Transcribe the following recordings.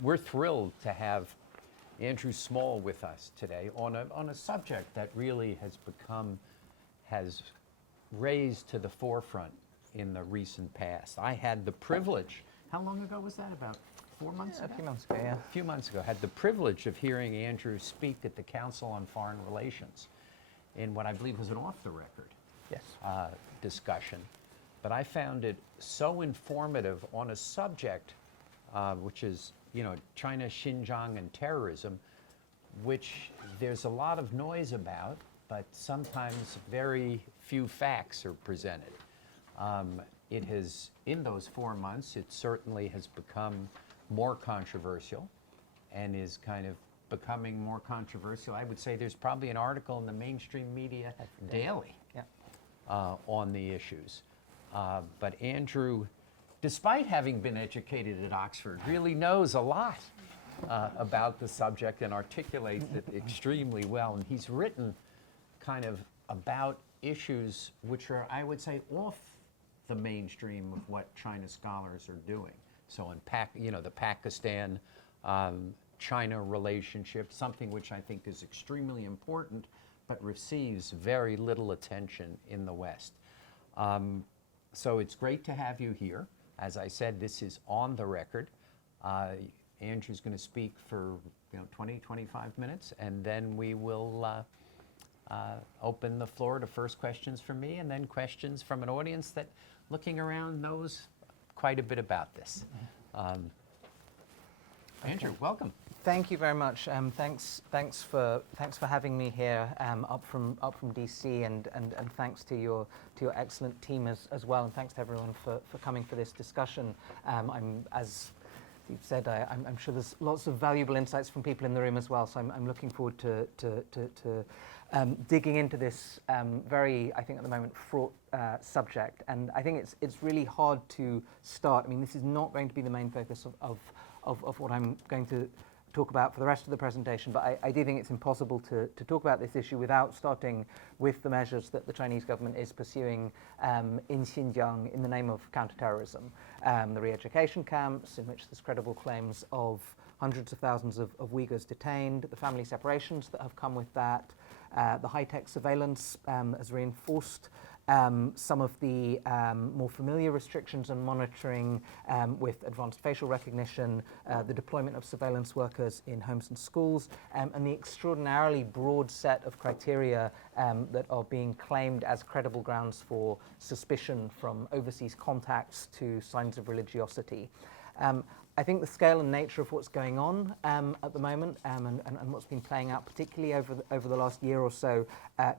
We're thrilled to have Andrew Small with us today on a subject that really has raised to the forefront in the recent past. I had the privilege, how long ago was that? About 4 months ago? A few months ago, yeah. A few months ago, had the privilege of hearing Andrew speak at the Council on Foreign Relations in what I believe was an off-the-record discussion. But I found it so informative on a subject which is, China, Xinjiang, and terrorism, which there's a lot of noise about, but sometimes very few facts are presented. It has, in those 4 months, it certainly has become more controversial and is kind of becoming more controversial. I would say there's probably an article in the mainstream media daily on the issues. But Andrew, despite having been educated at Oxford, really knows a lot about the subject and articulates it extremely well. And he's written kind of about issues which are, I would say, off the mainstream of what China scholars are doing. So in the Pakistan China relationship, something which I think is extremely important, but receives very little attention in the West. So it's great to have you here. As I said, this is on the record. Andrew's going to speak for 20, 25 minutes, and then we will open the floor to first questions from me, and then questions from an audience that, looking around, knows quite a bit about this. Andrew, welcome. Thank you very much. Thanks for having me here up from DC, and thanks to your excellent team as well, and thanks to everyone for coming for this discussion. As you've said, I'm sure there's lots of valuable insights from people in the room as well. So I'm looking forward to digging into this very, I think at the moment, fraught subject. And I think it's really hard to start. I mean, this is not going to be the main focus of what I'm going to talk about for the rest of the presentation, but I do think it's impossible to talk about this issue without starting with the measures that the Chinese government is pursuing in Xinjiang in the name of counterterrorism. The re-education camps, in which there's credible claims of hundreds of thousands of Uyghurs detained, the family separations that have come with that, the high-tech surveillance has reinforced some of the more familiar restrictions and monitoring with advanced facial recognition, the deployment of surveillance workers in homes and schools, and the extraordinarily broad set of criteria that are being claimed as credible grounds for suspicion, from overseas contacts to signs of religiosity. I think the scale and nature of what's going on at the moment and what's been playing out, particularly over the last year or so,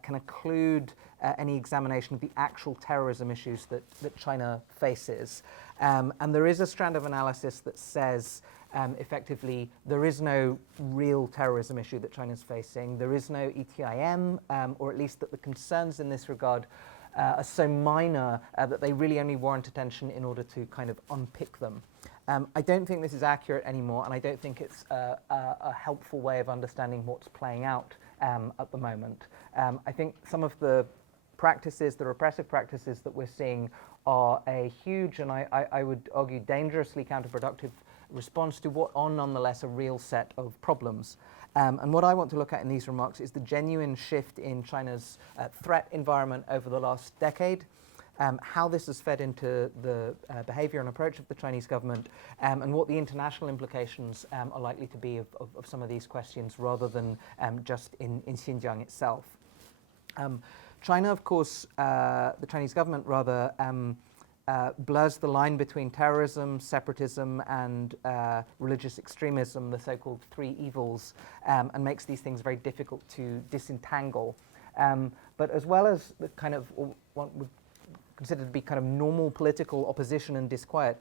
can occlude any examination of the actual terrorism issues that China faces. And there is a strand of analysis that says, effectively, there is no real terrorism issue that China's facing. There is no ETIM, or at least that the concerns in this regard are so minor that they really only warrant attention in order to kind of unpick them. I don't think this is accurate anymore, and I don't think it's a helpful way of understanding what's playing out at the moment. I think some of the practices, the repressive practices that we're seeing, are a huge and I would argue dangerously counterproductive response to what are nonetheless a real set of problems. And what I want to look at in these remarks is the genuine shift in China's threat environment over the last decade, how this has fed into the behavior and approach of the Chinese government, and what the international implications are likely to be of some of these questions, rather than just in Xinjiang itself. China, of course, the Chinese government rather, blurs the line between terrorism, separatism, and religious extremism, the so-called three evils, and makes these things very difficult to disentangle. But as well as the kind of what would considered to be kind of normal political opposition and disquiet,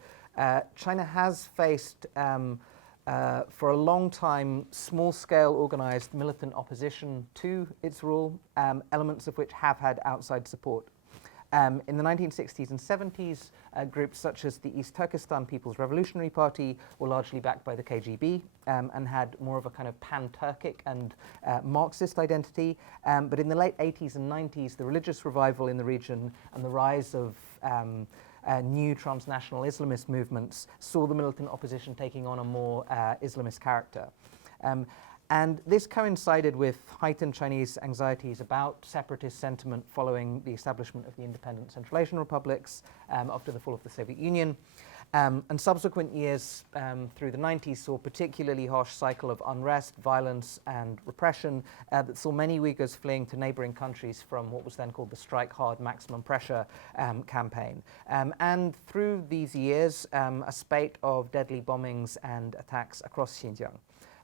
China has faced for a long time small-scale organized militant opposition to its rule, elements of which have had outside support. In the 1960s and 70s, groups such as the East Turkestan People's Revolutionary Party were largely backed by the KGB and had more of a kind of pan-Turkic and Marxist identity. But in the late 80s and 90s, the religious revival in the region and the rise of new transnational Islamist movements saw the militant opposition taking on a more Islamist character. And this coincided with heightened Chinese anxieties about separatist sentiment following the establishment of the independent Central Asian republics after the fall of the Soviet Union. And subsequent years through the 90s saw a particularly harsh cycle of unrest, violence, and repression that saw many Uyghurs fleeing to neighboring countries from what was then called the Strike Hard Maximum Pressure campaign. And through these years, a spate of deadly bombings and attacks across Xinjiang.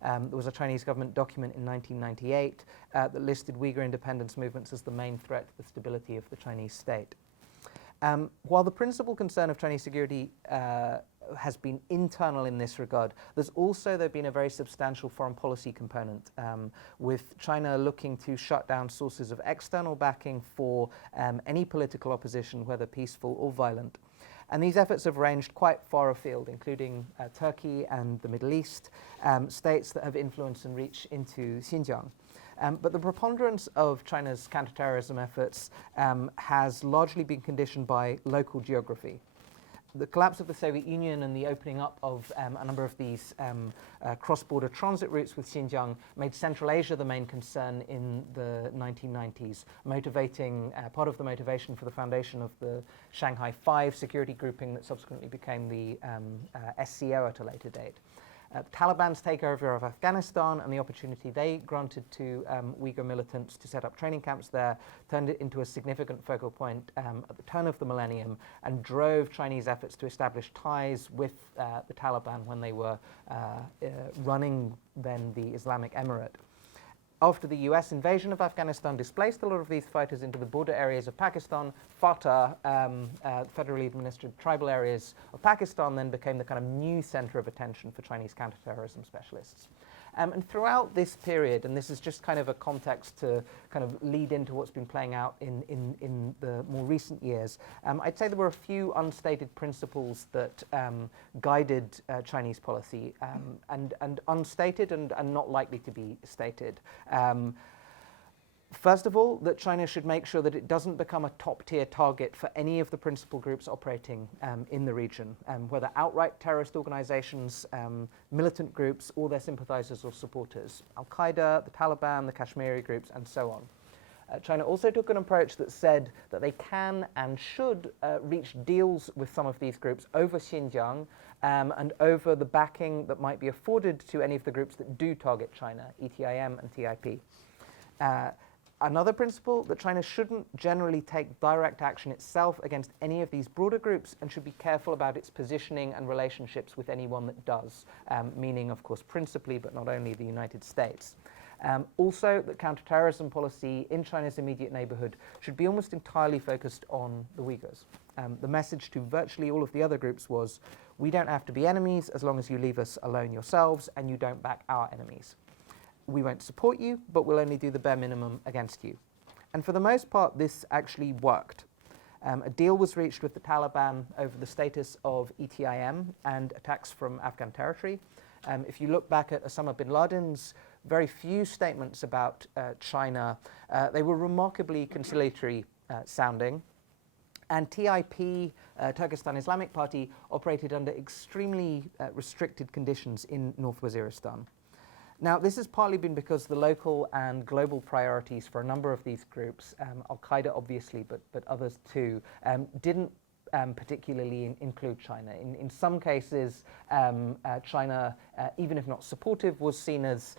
There was a Chinese government document in 1998 that listed Uyghur independence movements as the main threat to the stability of the Chinese state. While the principal concern of Chinese security has been internal in this regard, there's also been a very substantial foreign policy component, with China looking to shut down sources of external backing for any political opposition, whether peaceful or violent. And these efforts have ranged quite far afield, including Turkey and the Middle East, states that have influence and reach into Xinjiang. But the preponderance of China's counterterrorism efforts has largely been conditioned by local geography. The collapse of the Soviet Union and the opening up of a number of these cross-border transit routes with Xinjiang made Central Asia the main concern in the 1990s, motivating part of the motivation for the foundation of the Shanghai Five security grouping that subsequently became the SCO at a later date. Taliban's takeover of Afghanistan and the opportunity they granted to Uyghur militants to set up training camps there turned it into a significant focal point at the turn of the millennium and drove Chinese efforts to establish ties with the Taliban when they were running then the Islamic Emirate. After the US invasion of Afghanistan displaced a lot of these fighters into the border areas of Pakistan, FATA, federally administered tribal areas of Pakistan, then became the kind of new center of attention for Chinese counterterrorism specialists. And throughout this period, and this is just kind of a context to kind of lead into what's been playing out in the more recent years, I'd say there were a few unstated principles that guided Chinese policy, and unstated and not likely to be stated. First of all, that China should make sure that it doesn't become a top-tier target for any of the principal groups operating in the region, whether outright terrorist organizations, militant groups, or their sympathizers or supporters, Al-Qaeda, the Taliban, the Kashmiri groups, and so on. China also took an approach that said that they can and should reach deals with some of these groups over Xinjiang and over the backing that might be afforded to any of the groups that do target China, ETIM and TIP. Another principle, that China shouldn't generally take direct action itself against any of these broader groups and should be careful about its positioning and relationships with anyone that does, meaning, of course, principally, but not only, the United States. Also, that counterterrorism policy in China's immediate neighborhood should be almost entirely focused on the Uyghurs. The message to virtually all of the other groups was, we don't have to be enemies as long as you leave us alone yourselves and you don't back our enemies. We won't support you, but we'll only do the bare minimum against you. And for the most part, this actually worked. A deal was reached with the Taliban over the status of ETIM and attacks from Afghan territory. If you look back at Osama bin Laden's very few statements about China, they were remarkably conciliatory sounding. And TIP, Turkestan Islamic Party, operated under extremely restricted conditions in North Waziristan. Now, this has partly been because the local and global priorities for a number of these groups, Al-Qaeda obviously, but others too, didn't particularly include China. In some cases, China, even if not supportive, was seen as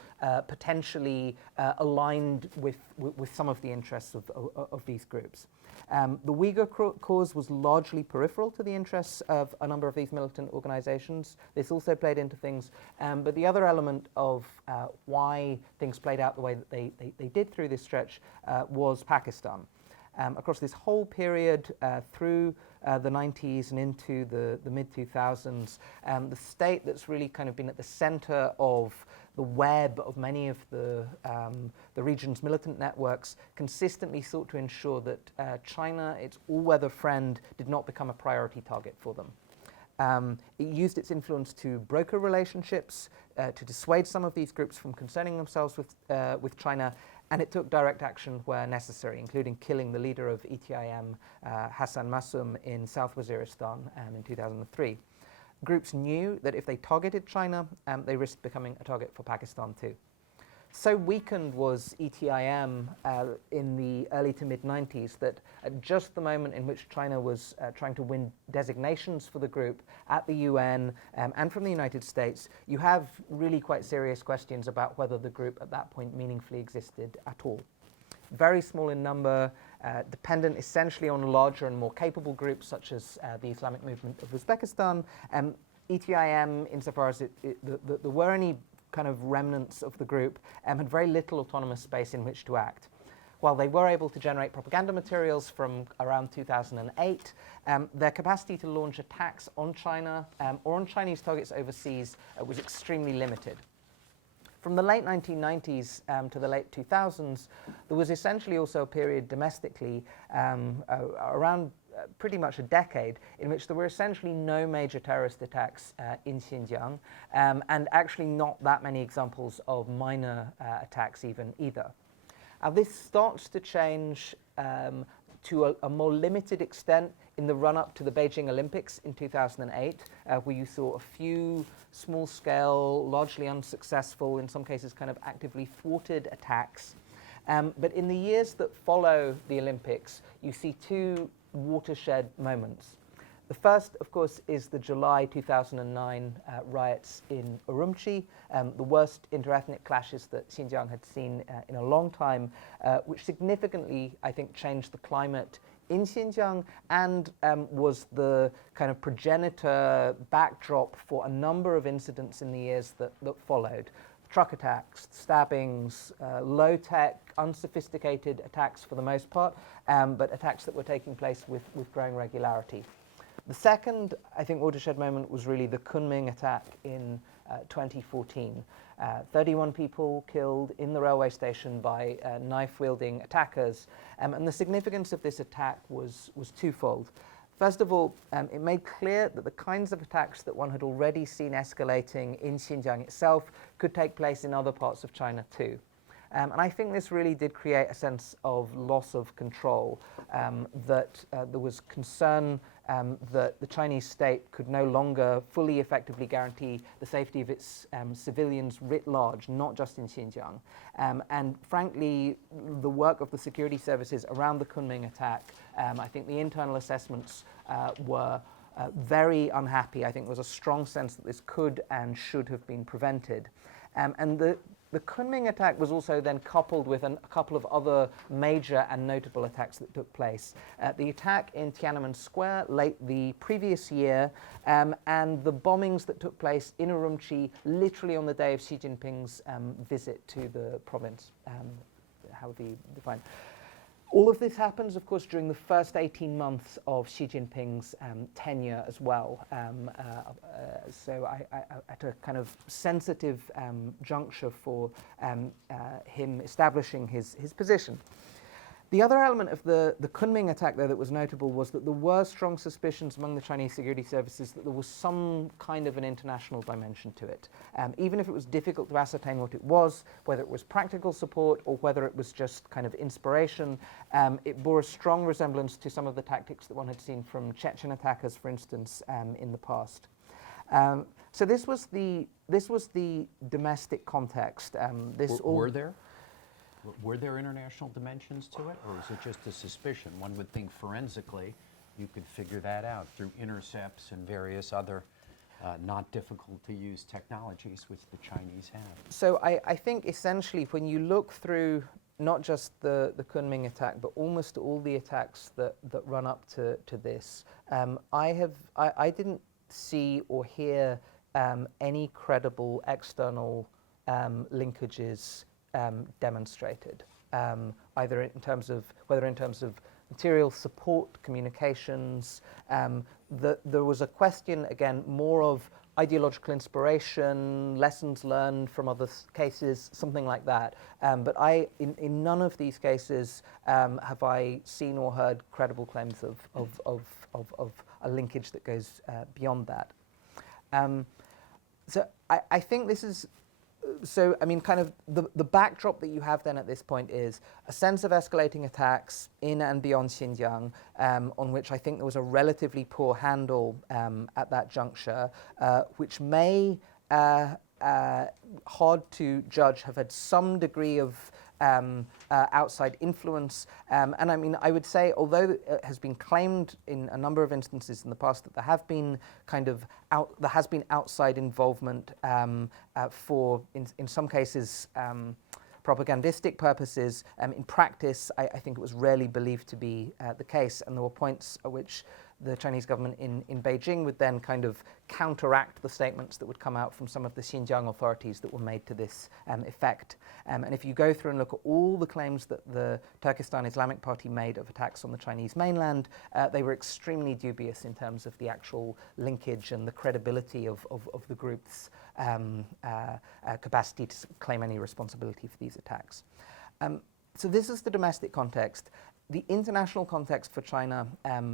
potentially aligned with some of the interests of these groups. The Uyghur cause was largely peripheral to the interests of a number of these militant organizations. This also played into things. But the other element of why things played out the way that they did through this stretch was Pakistan. Across this whole period through the 90s and into the mid-2000s, the state that's really kind of been at the center of the web of many of the region's militant networks consistently sought to ensure that China, its all-weather friend, did not become a priority target for them. It used its influence to broker relationships, to dissuade some of these groups from concerning themselves with China, And it took direct action where necessary, including killing the leader of ETIM, Hassan Massoum, in South Waziristan in 2003. Groups knew that if they targeted China, they risked becoming a target for Pakistan too. So weakened was ETIM in the early to mid-90s that at just the moment in which China was trying to win designations for the group at the UN and from the United States, you have really quite serious questions about whether the group at that point meaningfully existed at all. Very small in number, dependent essentially on larger and more capable groups such as the Islamic movement of Uzbekistan. ETIM, insofar as there were any kind of remnants of the group, had very little autonomous space in which to act. While they were able to generate propaganda materials from around 2008, their capacity to launch attacks on China or on Chinese targets overseas was extremely limited. From the late 1990s to the late 2000s, there was essentially also a period domestically around pretty much a decade in which there were essentially no major terrorist attacks in Xinjiang and actually not that many examples of minor attacks either. This starts to change to a more limited extent in the run-up to the Beijing Olympics in 2008, where you saw a few small-scale, largely unsuccessful, in some cases kind of actively thwarted attacks. But in the years that follow the Olympics, you see two watershed moments. The first, of course, is the July 2009 riots in Urumqi, the worst interethnic clashes that Xinjiang had seen in a long time, which significantly, I think, changed the climate in Xinjiang and was the kind of progenitor backdrop for a number of incidents in the years that followed. Truck attacks, stabbings, low-tech, unsophisticated attacks for the most part, but attacks that were taking place with growing regularity. The second, I think, watershed moment was really the Kunming attack in 2014. 31 people killed in the railway station by knife-wielding attackers. And the significance of this attack was twofold. First of all, it made clear that the kinds of attacks that one had already seen escalating in Xinjiang itself could take place in other parts of China too. And I think this really did create a sense of loss of control, that there was concern that the Chinese state could no longer fully effectively guarantee the safety of its civilians writ large, not just in Xinjiang. And frankly, the work of the security services around the Kunming attack, I think the internal assessments were very unhappy. I think there was a strong sense that this could and should have been prevented. And the Kunming attack was also then coupled with a couple of other major and notable attacks that took place. The attack in Tiananmen Square late the previous year, and the bombings that took place in Urumqi literally on the day of Xi Jinping's visit to the province, however you define. All of this happens, of course, during the first 18 months of Xi Jinping's tenure as well. So at a kind of sensitive juncture for him establishing his position. The other element of the Kunming attack, though, that was notable was that there were strong suspicions among the Chinese security services that there was some kind of an international dimension to it. Even if it was difficult to ascertain what it was, whether it was practical support or whether it was just kind of inspiration, it bore a strong resemblance to some of the tactics that one had seen from Chechen attackers, for instance, in the past. So this was the domestic context. Were there international dimensions to it, or is it just a suspicion? One would think forensically you could figure that out through intercepts and various other not difficult to use technologies which the Chinese have. So I think essentially when you look through not just the Kunming attack, but almost all the attacks that run up to this, I didn't see or hear any credible external linkages demonstrated, either in terms of material support, communications. There was a question, again, more of ideological inspiration, lessons learned from other cases, something like that. But in none of these cases have I seen or heard credible claims of a linkage that goes beyond that. So I think this is so I mean, kind of the backdrop that you have then at this point is a sense of escalating attacks in and beyond Xinjiang, on which I think there was a relatively poor handle at that juncture, which may, hard to judge, have had some degree of outside influence. And I mean, I would say, although it has been claimed in a number of instances in the past that there have been there has been outside involvement for, in some cases, propagandistic purposes. In practice, I think it was rarely believed to be the case, and there were points at which the Chinese government in Beijing would then kind of counteract the statements that would come out from some of the Xinjiang authorities that were made to this effect. And if you go through and look at all the claims that the Turkestan Islamic Party made of attacks on the Chinese mainland, they were extremely dubious in terms of the actual linkage and the credibility of the group's capacity to claim any responsibility for these attacks. So this is the domestic context. The international context for China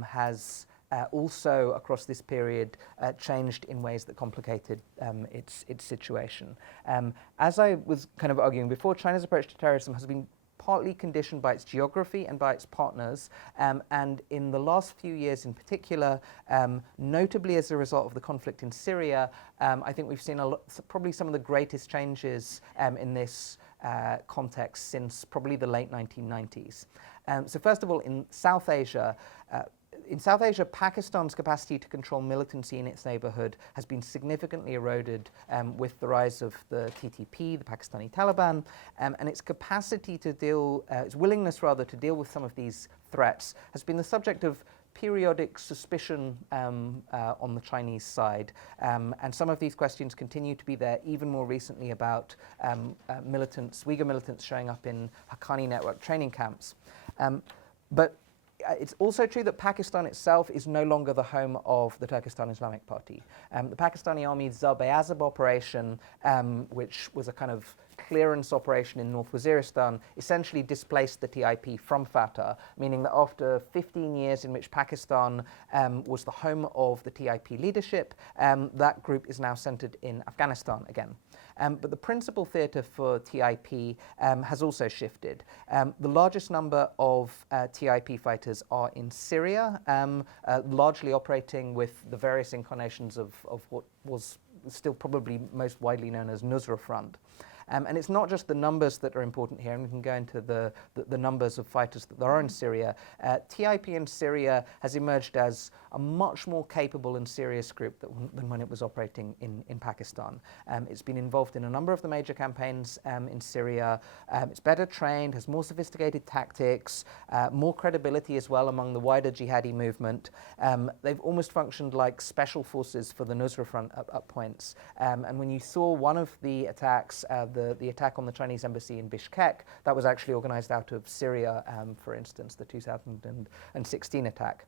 has also, across this period, changed in ways that complicated its situation. As I was kind of arguing before, China's approach to terrorism has been partly conditioned by its geography and by its partners, and in the last few years in particular, notably as a result of the conflict in Syria, I think we've seen probably some of the greatest changes in this context since probably the late 1990s. So first of all, in South Asia, Pakistan's capacity to control militancy in its neighborhood has been significantly eroded with the rise of the TTP, the Pakistani Taliban, and its capacity to its willingness rather to deal with some of these threats has been the subject of periodic suspicion on the Chinese side. And some of these questions continue to be there even more recently about Uyghur militants showing up in Haqqani network training camps. But it's also true that Pakistan itself is no longer the home of the Turkestan Islamic Party. The Pakistani Army's Zar-e-Azab operation, which was a kind of clearance operation in North Waziristan, essentially displaced the TIP from Fatah, meaning that after 15 years in which Pakistan was the home of the TIP leadership, that group is now centered in Afghanistan again. But the principal theatre for TIP has also shifted. The largest number of TIP fighters are in Syria, largely operating with the various incarnations of what was still probably most widely known as Nusra Front. And it's not just the numbers that are important here, and we can go into the numbers of fighters that there are in Syria. TIP in Syria has emerged as a much more capable and serious group than when it was operating in Pakistan. It's been involved in a number of the major campaigns in Syria. It's better trained, has more sophisticated tactics, more credibility as well among the wider jihadi movement. They've almost functioned like special forces for the Nusra Front at points. And when you saw one of the attacks, the attack on the Chinese embassy in Bishkek, that was actually organized out of Syria, for instance, the 2016 attack.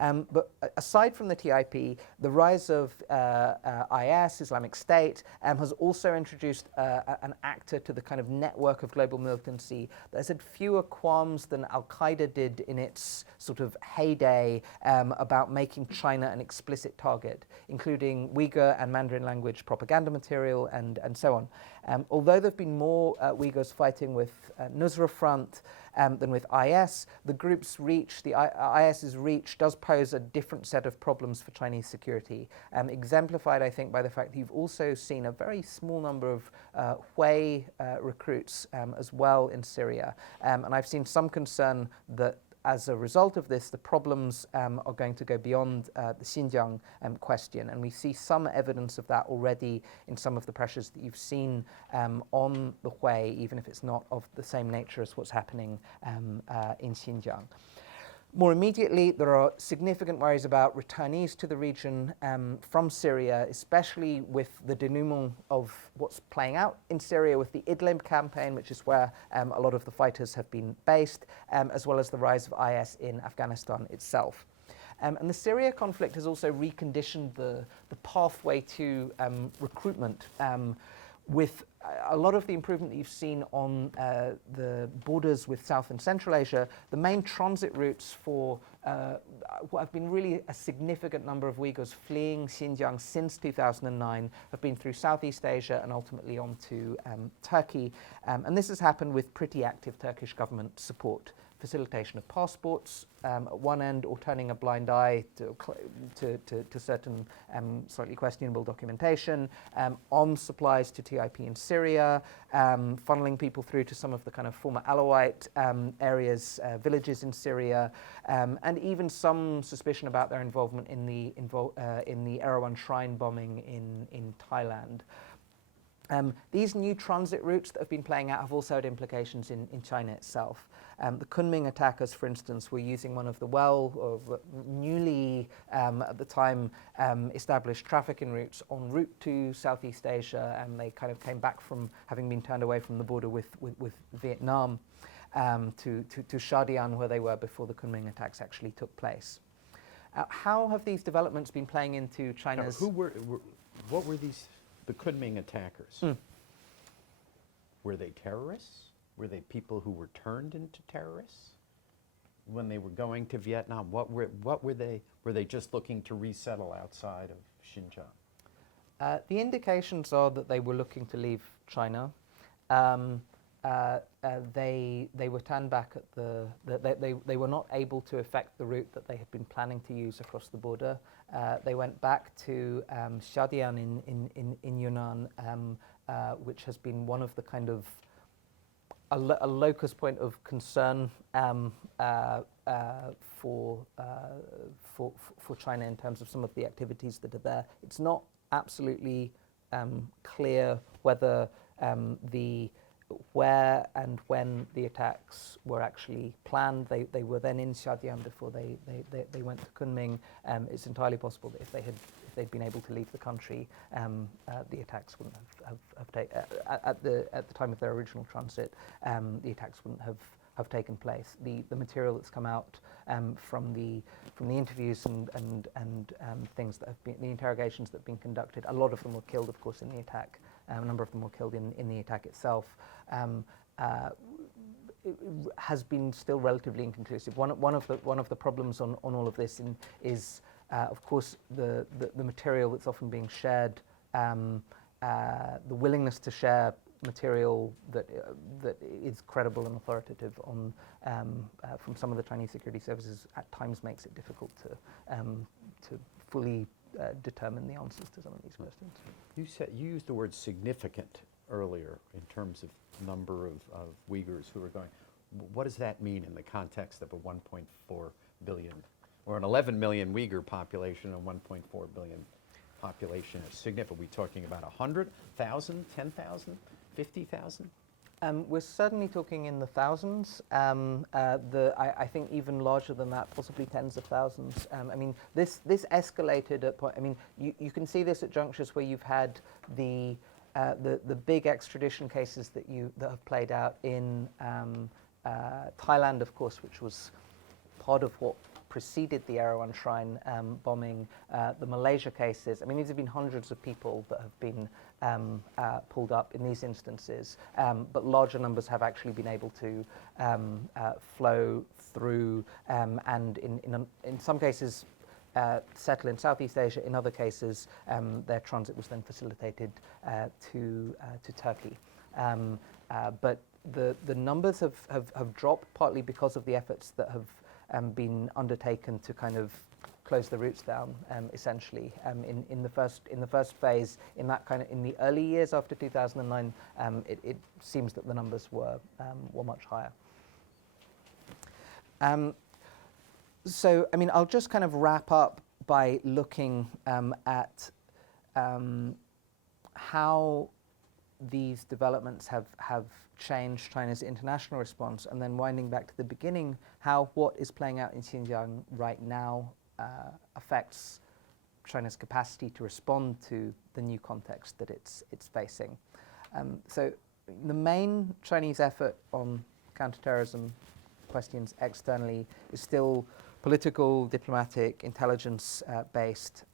But aside from the TIP, the rise of IS, Islamic State, has also introduced an actor to the kind of network of global militancy that has had fewer qualms than Al-Qaeda did in its sort of heyday about making China an explicit target, including Uyghur and Mandarin language propaganda material and so on. Although there have been more Uyghurs fighting with Nusra Front than with IS, the group's reach, the IS's reach, does pose a different set of problems for Chinese security, exemplified, I think, by the fact that you've also seen a very small number of Hui recruits as well in Syria. And I've seen some concern that as a result of this, the problems are going to go beyond the Xinjiang question, and we see some evidence of that already in some of the pressures that you've seen on the Hui, even if it's not of the same nature as what's happening in Xinjiang. More immediately, there are significant worries about returnees to the region from Syria, especially with the denouement of what's playing out in Syria with the Idlib campaign, which is where a lot of the fighters have been based, as well as the rise of IS in Afghanistan itself. And the Syria conflict has also reconditioned the pathway to recruitment. with a lot of the improvement that you've seen on the borders with South and Central Asia, the main transit routes for what have been really a significant number of Uyghurs fleeing Xinjiang since 2009 have been through Southeast Asia and ultimately on to Turkey. And this has happened with pretty active Turkish government support. Facilitation of passports at one end, or turning a blind eye to certain slightly questionable documentation, arms supplies to TIP in Syria, funneling people through to some of the kind of former Alawite areas, villages in Syria, and even some suspicion about their involvement in the Erawan shrine bombing in Thailand. These new transit routes that have been playing out have also had implications in China itself. The Kunming attackers, for instance, were using one of the newly, at the time, established trafficking routes en route to Southeast Asia, and they kind of came back from having been turned away from the border with Vietnam to Shadian, where they were before the Kunming attacks actually took place. How have these developments been playing into China's... Now, what were the Kunming attackers? Were they terrorists? Were they people who were turned into terrorists when they were going to Vietnam? What were they? Were they just looking to resettle outside of Xinjiang? The indications are that they were looking to leave China. They were turned back at they were not able to effect the route that they had been planning to use across the border. They went back to Shadian in Yunnan, which has been one of the kind of a locus point of concern for China in terms of some of the activities that are there. It's not absolutely clear whether where and when the attacks were actually planned. They were then in Shadian before they went to Kunming. It's entirely possible that if they'd been able to leave the country, the attacks wouldn't have taken at the time of their original transit. The attacks wouldn't have taken place. The material that's come out from the interviews and things that have been, the interrogations that have been conducted, a lot of them were killed, of course, in the attack. A number of them were killed in the attack itself. It has been still relatively inconclusive. One of the problems on all of this is, of course, the material that's often being shared, the willingness to share material that is credible and authoritative on from some of the Chinese security services at times makes it difficult to fully determine the answers to some of these questions. You used the word significant earlier in terms of number of Uyghurs who are going. What does that mean in the context of a 1.4 billion or an 11 million Uyghur population and 1.4 billion population is significant? Are we talking about 100, 1,000, 10,000, 50,000? We're certainly talking in the thousands. I think even larger than that, possibly tens of thousands. I mean, this escalated at point. I mean, you can see this at junctures where you've had the big extradition cases that have played out in Thailand, of course, which was part of what preceded the Erawan shrine bombing, the Malaysia cases. I mean, these have been hundreds of people that have been pulled up in these instances, but larger numbers have actually been able to flow through and in some cases settle in Southeast Asia. In other cases, their transit was then facilitated to Turkey. But the numbers have dropped partly because of the efforts that have been undertaken to kind of close the routes down, essentially. In the first phase, in the early years after 2009, it seems that the numbers were much higher. So, I mean, I'll just kind of wrap up by looking at how these developments have changed China's international response, and then winding back to the beginning, how what is playing out in Xinjiang right now affects China's capacity to respond to the new context that it's facing. So the main Chinese effort on counterterrorism questions externally is still political, diplomatic, intelligence based.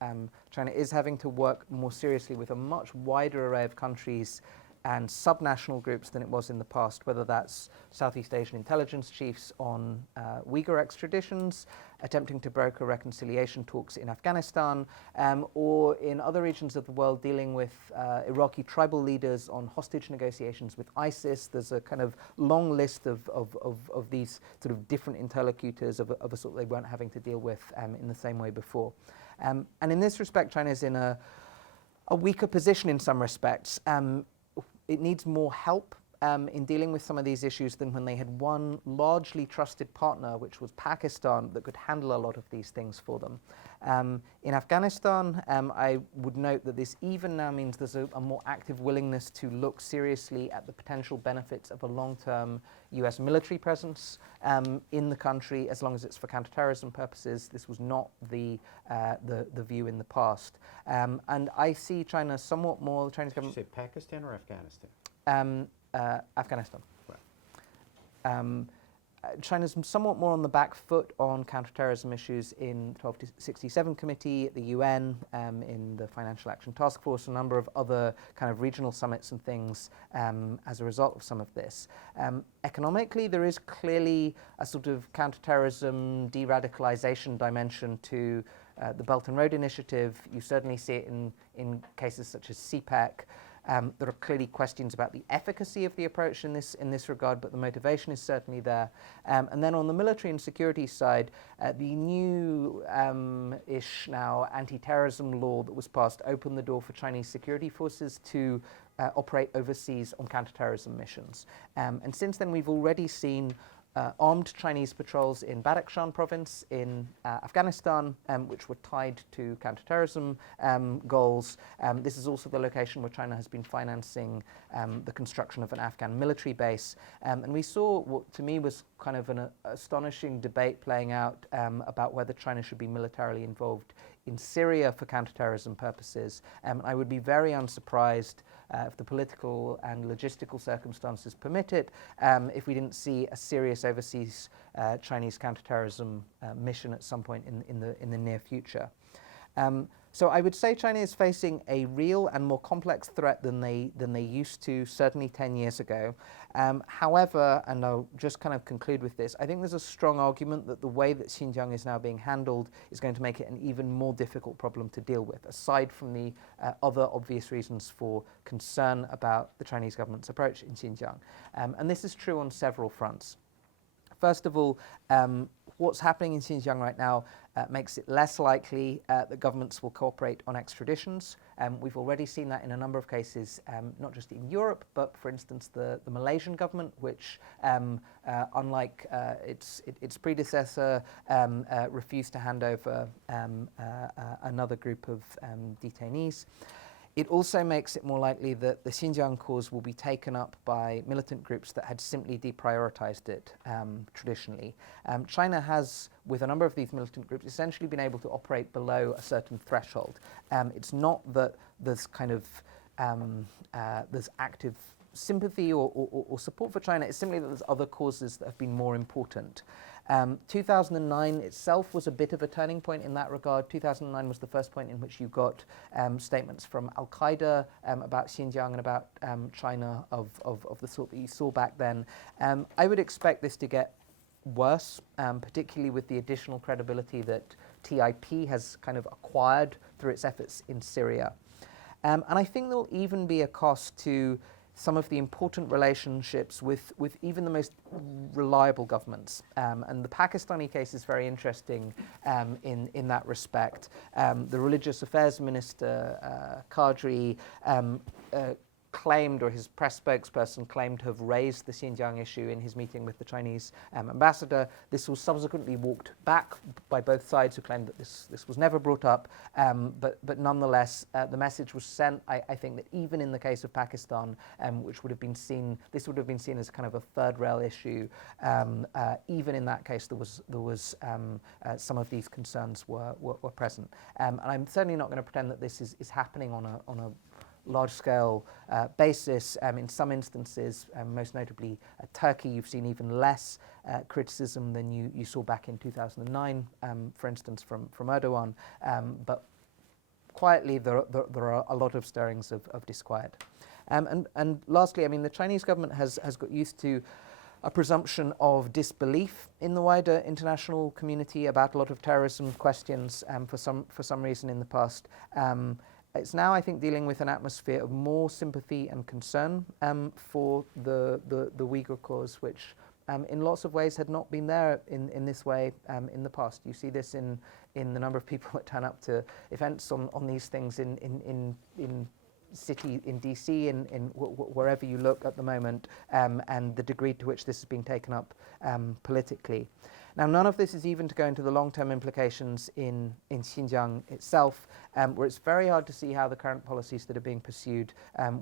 China is having to work more seriously with a much wider array of countries and subnational groups than it was in the past, whether that's Southeast Asian intelligence chiefs on Uyghur extraditions, attempting to broker reconciliation talks in Afghanistan, or in other regions of the world dealing with Iraqi tribal leaders on hostage negotiations with ISIS. There's a kind of long list of these sort of different interlocutors of a sort they weren't having to deal with in the same way before. And in this respect, China is in a weaker position in some respects. It needs more help in dealing with some of these issues than when they had one largely trusted partner, which was Pakistan, that could handle a lot of these things for them. In Afghanistan, I would note that this even now means there's a more active willingness to look seriously at the potential benefits of a long-term US military presence in the country, as long as it's for counterterrorism purposes. This was not the view in the past. And I see China somewhat more, the Chinese government... Did you say Pakistan or Afghanistan? Afghanistan. Right. China's somewhat more on the back foot on counterterrorism issues in 1267 Committee at the UN, in the Financial Action Task Force, a number of other kind of regional summits and things as a result of some of this. Economically, there is clearly a sort of counterterrorism, de-radicalization dimension to the Belt and Road Initiative. You certainly see it in cases such as CPEC. There are clearly questions about the efficacy of the approach in this regard, but the motivation is certainly there. And then on the military and security side, the new-ish now anti-terrorism law that was passed opened the door for Chinese security forces to operate overseas on counterterrorism missions. And since then, we've already seen armed Chinese patrols in Badakhshan province in Afghanistan, which were tied to counterterrorism goals. This is also the location where China has been financing the construction of an Afghan military base. And we saw what to me was kind of an astonishing debate playing out about whether China should be militarily involved in Syria for counterterrorism purposes. I would be very unsurprised if the political and logistical circumstances permit it, if we didn't see a serious overseas Chinese counterterrorism mission at some point in the near future. So I would say China is facing a real and more complex threat than they used to, certainly 10 years ago. However, and I'll just kind of conclude with this, I think there's a strong argument that the way that Xinjiang is now being handled is going to make it an even more difficult problem to deal with, aside from the other obvious reasons for concern about the Chinese government's approach in Xinjiang. And this is true on several fronts. First of all, what's happening in Xinjiang right now makes it less likely that governments will cooperate on extraditions. We've already seen that in a number of cases, not just in Europe, but for instance, the Malaysian government, which, unlike its predecessor, refused to hand over another group of detainees. It also makes it more likely that the Xinjiang cause will be taken up by militant groups that had simply deprioritized it traditionally. China has, with a number of these militant groups, essentially been able to operate below a certain threshold. It's not that there's kind of there's active sympathy or support for China. It's simply that there's other causes that have been more important. 2009 itself was a bit of a turning point in that regard. 2009 was the first point in which you got statements from Al-Qaeda about Xinjiang and about China of the sort that you saw back then. I would expect this to get worse, particularly with the additional credibility that TIP has kind of acquired through its efforts in Syria. And I think there will even be a cost to some of the important relationships with even the most reliable governments. And the Pakistani case is very interesting in that respect. The Religious Affairs Minister, Qadri, claimed, or his press spokesperson claimed to have raised the Xinjiang issue in his meeting with the Chinese ambassador. This was subsequently walked back by both sides, who claimed that this was never brought up. But nonetheless, the message was sent. I think that even in the case of Pakistan, which would have been seen, this would have been seen as kind of a third rail issue. Even in that case, there was some of these concerns were present. And I'm certainly not going to pretend that this is happening on a large-scale basis. In some instances, most notably Turkey, you've seen even less criticism than you saw back in 2009, for instance, from Erdogan. But quietly, there are a lot of stirrings of disquiet. And lastly, I mean, the Chinese government has got used to a presumption of disbelief in the wider international community about a lot of terrorism questions for some reason in the past. It's now, I think, dealing with an atmosphere of more sympathy and concern for the Uyghur cause, which in lots of ways had not been there in this way in the past. You see this in the number of people that turn up to events on these things in city, in DC, in wherever you look at the moment, and the degree to which this is being taken up politically. Now, none of this is even to go into the long-term implications in Xinjiang itself, where it's very hard to see how the current policies that are being pursued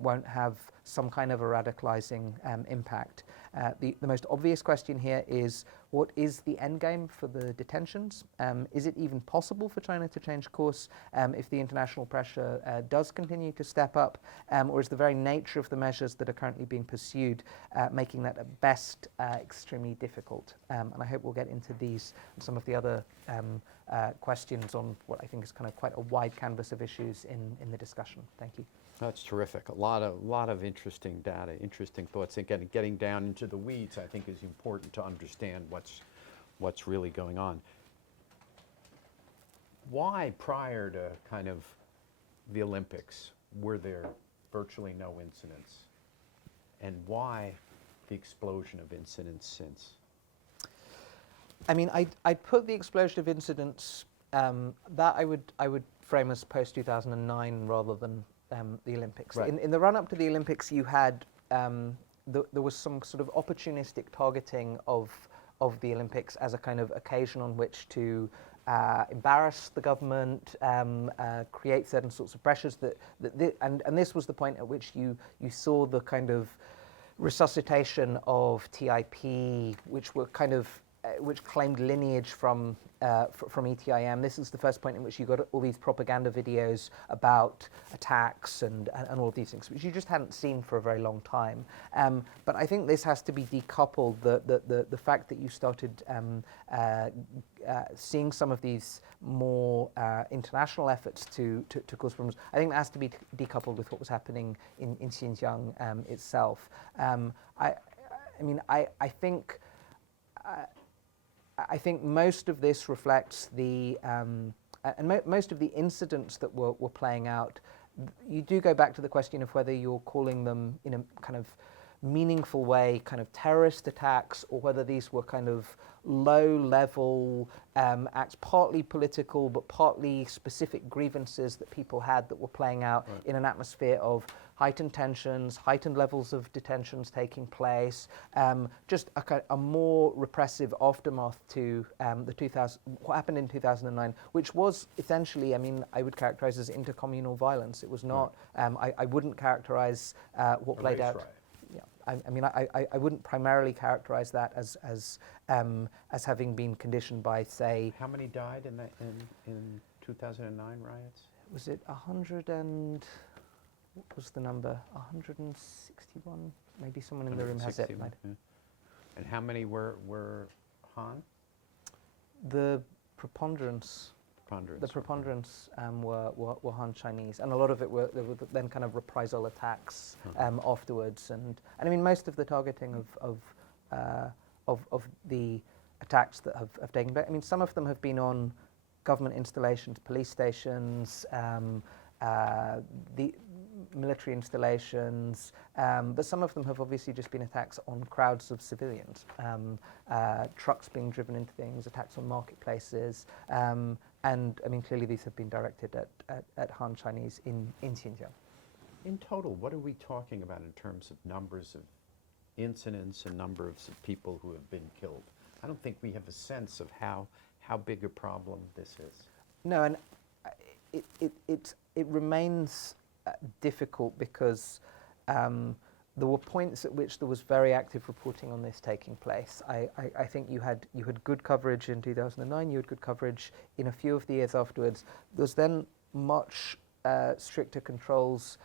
won't have some kind of a radicalizing impact. The most obvious question here is, what is the end game for the detentions? Is it even possible for China to change course if the international pressure does continue to step up, or is the very nature of the measures that are currently being pursued making that at best extremely difficult? And I hope we'll get into these and some of the other questions on what I think is kind of quite a wide canvas of issues in the discussion. Thank you. That's terrific. A lot of interesting data, interesting thoughts. And getting down into the weeds, I think, is important to understand what's really going on. Why, prior to kind of the Olympics, were there virtually no incidents? And why the explosion of incidents since? I mean, I'd put the explosion of incidents that I would frame as post-2009 rather than the Olympics. Right. In the run-up to the Olympics, you had there was some sort of opportunistic targeting of the Olympics as a kind of occasion on which to embarrass the government, create certain sorts of pressures and this was the point at which you saw the kind of resuscitation of TIP, which were kind of which claimed lineage from ETIM. This is the first point in which you got all these propaganda videos about attacks and all of these things, which you just hadn't seen for a very long time. But I think this has to be decoupled. The fact that you started seeing some of these more international efforts to cause problems, I think that has to be decoupled with what was happening in Xinjiang itself. I think most of this reflects the, most of the incidents that were playing out. You do go back to the question of whether you're calling them in a kind of meaningful way kind of terrorist attacks, or whether these were kind of low-level acts, partly political but partly specific grievances that people had that were playing out in an atmosphere of heightened tensions, heightened levels of detentions taking place, just a more repressive aftermath to what happened in 2009, which was essentially, I mean, I would characterize as intercommunal violence. It was not, I wouldn't characterize what played out. Riot. I wouldn't primarily characterize that as having been conditioned by, say, How many died in 2009 riots? was it 100 and what was the number? 161? Maybe someone in the room has it. 161, yeah. And how many were Han? The preponderance were Han Chinese, and a lot of it were then kind of reprisal attacks afterwards, and I mean most of the targeting of the attacks that have taken place. I mean, some of them have been on government installations, police stations, the military installations, but some of them have obviously just been attacks on crowds of civilians, trucks being driven into things, attacks on marketplaces, and I mean clearly these have been directed at Han Chinese in Xinjiang. In total, what are we talking about in terms of numbers of incidents and numbers of people who have been killed? I don't think we have a sense of how big a problem this is. No, and it remains difficult because there were points at which there was very active reporting on this taking place. I think you had good coverage in 2009. You had good coverage in a few of the years afterwards. There was then much stricter controls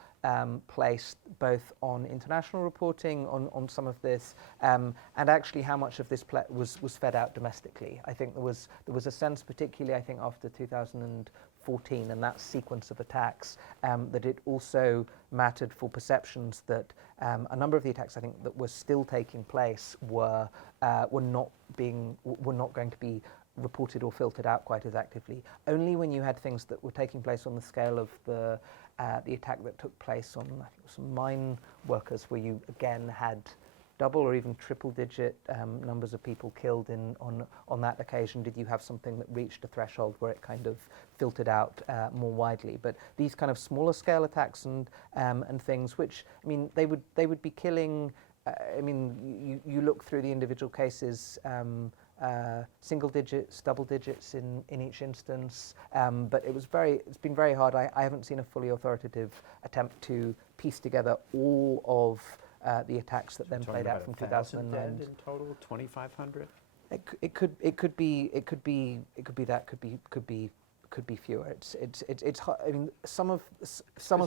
placed both on international reporting on some of this, and actually how much of this was fed out domestically. I think there was a sense, particularly I think after 2014 and that sequence of attacks, that it also mattered for perceptions that a number of the attacks I think that were still taking place were not going to be reported or filtered out quite as actively. Only when you had things that were taking place on the scale of the attack that took place on, I think, some mine workers, where you again had double or even triple-digit numbers of people killed on that occasion, did you have something that reached a threshold where it kind of filtered out more widely. But these kind of smaller scale attacks and things, which I mean, they would be killing. I mean, you look through the individual cases. Single digits, double digits in each instance, but it's been very hard. I haven't seen a fully authoritative attempt to piece together all of the attacks that then played out from 2009. Dead in total, 2,500. It could be that, could be fewer. It's hard. I mean, some of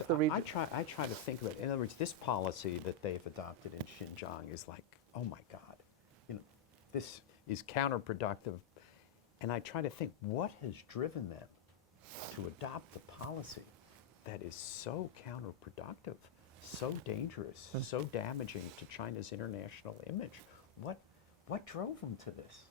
the region. I try to think of it. In other words, this policy that they've adopted in Xinjiang is like, oh my God, this is counterproductive. And I try to think, what has driven them to adopt a policy that is so counterproductive, so dangerous, so damaging to China's international image? What drove them to this?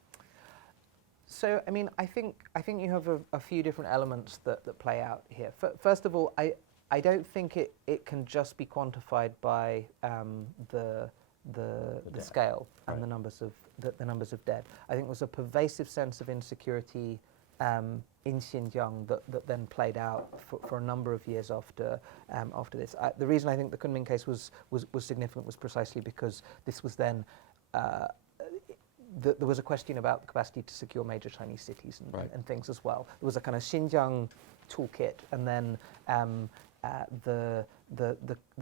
So, I mean, I think you have a few different elements that play out here. First of all, I don't think it can just be quantified by the scale and the numbers of dead. I think there was a pervasive sense of insecurity in Xinjiang that then played out for a number of years after this. The reason I think the Kunming case was significant was precisely because this was then. There was a question about the capacity to secure major Chinese cities and things as well. There was a kind of Xinjiang toolkit, and then the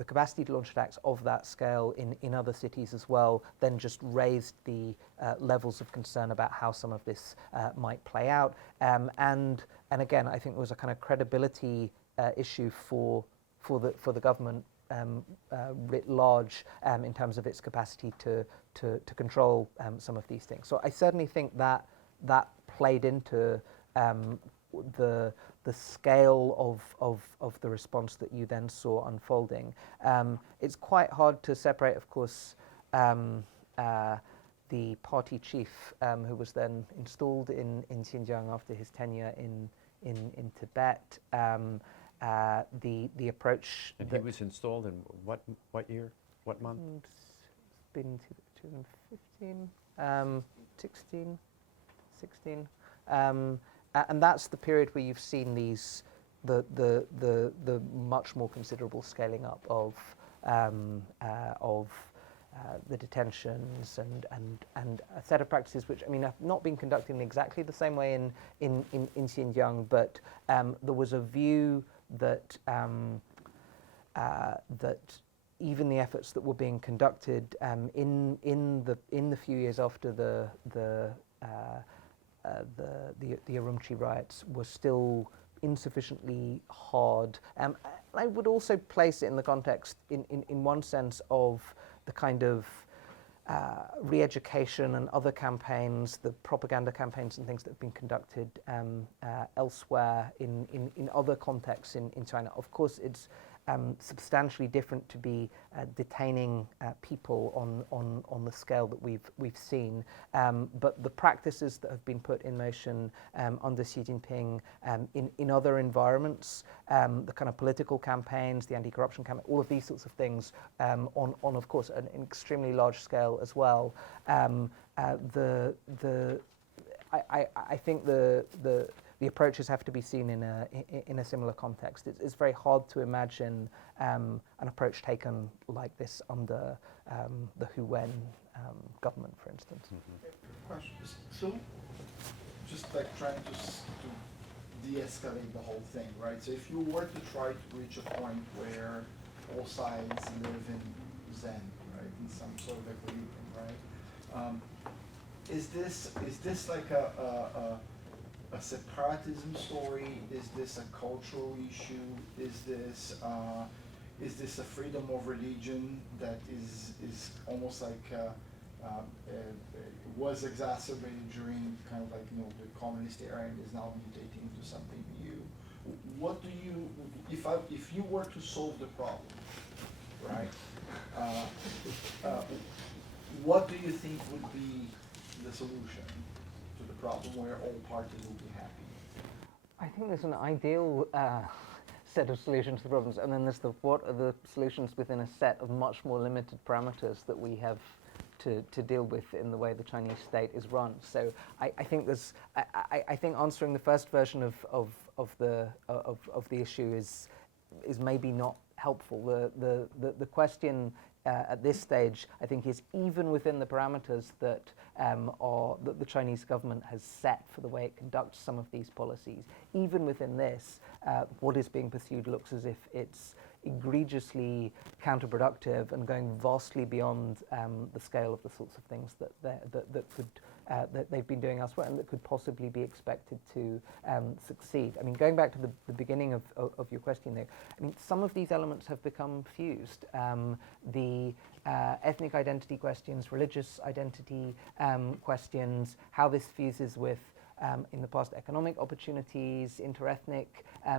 capacity to launch attacks of that scale in other cities as well then just raised the levels of concern about how some of this might play out. And again, I think there was a kind of credibility issue for the government writ large in terms of its capacity to control some of these things. So I certainly think that played into the scale of the response that you then saw unfolding. It's quite hard to separate, of course, the party chief who was then installed in Xinjiang after his tenure in Tibet. The approach. And he was installed in what year? What month? It's been 2015, 16. And that's the period where you've seen the much more considerable scaling up of the detentions and a set of practices which, I mean, have not been conducted in exactly the same way in Xinjiang, but there was a view that that even the efforts that were being conducted in the few years after the Urumqi riots were still insufficiently hard. I would also place it in the context, in one sense, of the kind of re-education and other campaigns, the propaganda campaigns and things that have been conducted elsewhere in other contexts in China. Of course, it's substantially different to be detaining people on the scale that we've seen, but the practices that have been put in motion under Xi Jinping in other environments, the kind of political campaigns, the anti-corruption campaign, all of these sorts of things on of course an extremely large scale as well. I think the approaches have to be seen in a similar context. It's very hard to imagine an approach taken like this under the Hu Wen government, for instance. Question. So, just like trying to de-escalate the whole thing, right? So if you were to try to reach a point where all sides live in Zen, right, in some sort of equilibrium, right? Is this like a separatism story? Is this a cultural issue? Is this is this a freedom of religion that is almost like was exacerbated during kind of like the communist era and is now mutating into something new? What do you, if you were to solve the problem, right? What do you think would be the solution to the problem where all parties will be happy? I think there's an ideal set of solutions to the problems, and then there's what are the solutions within a set of much more limited parameters that we have to deal with in the way the Chinese state is run. So I think there's I think answering the first version of the issue is maybe not helpful. The question at this stage, I think, is even within the parameters that that the Chinese government has set for the way it conducts some of these policies. Even within this, what is being pursued looks as if it's egregiously counterproductive and going vastly beyond the scale of the sorts of things that they've been doing elsewhere and that could possibly be expected to succeed. I mean, going back to the beginning of your question there, I mean, some of these elements have become fused. The ethnic identity questions, religious identity questions, how this fuses with in the past economic opportunities, interethnic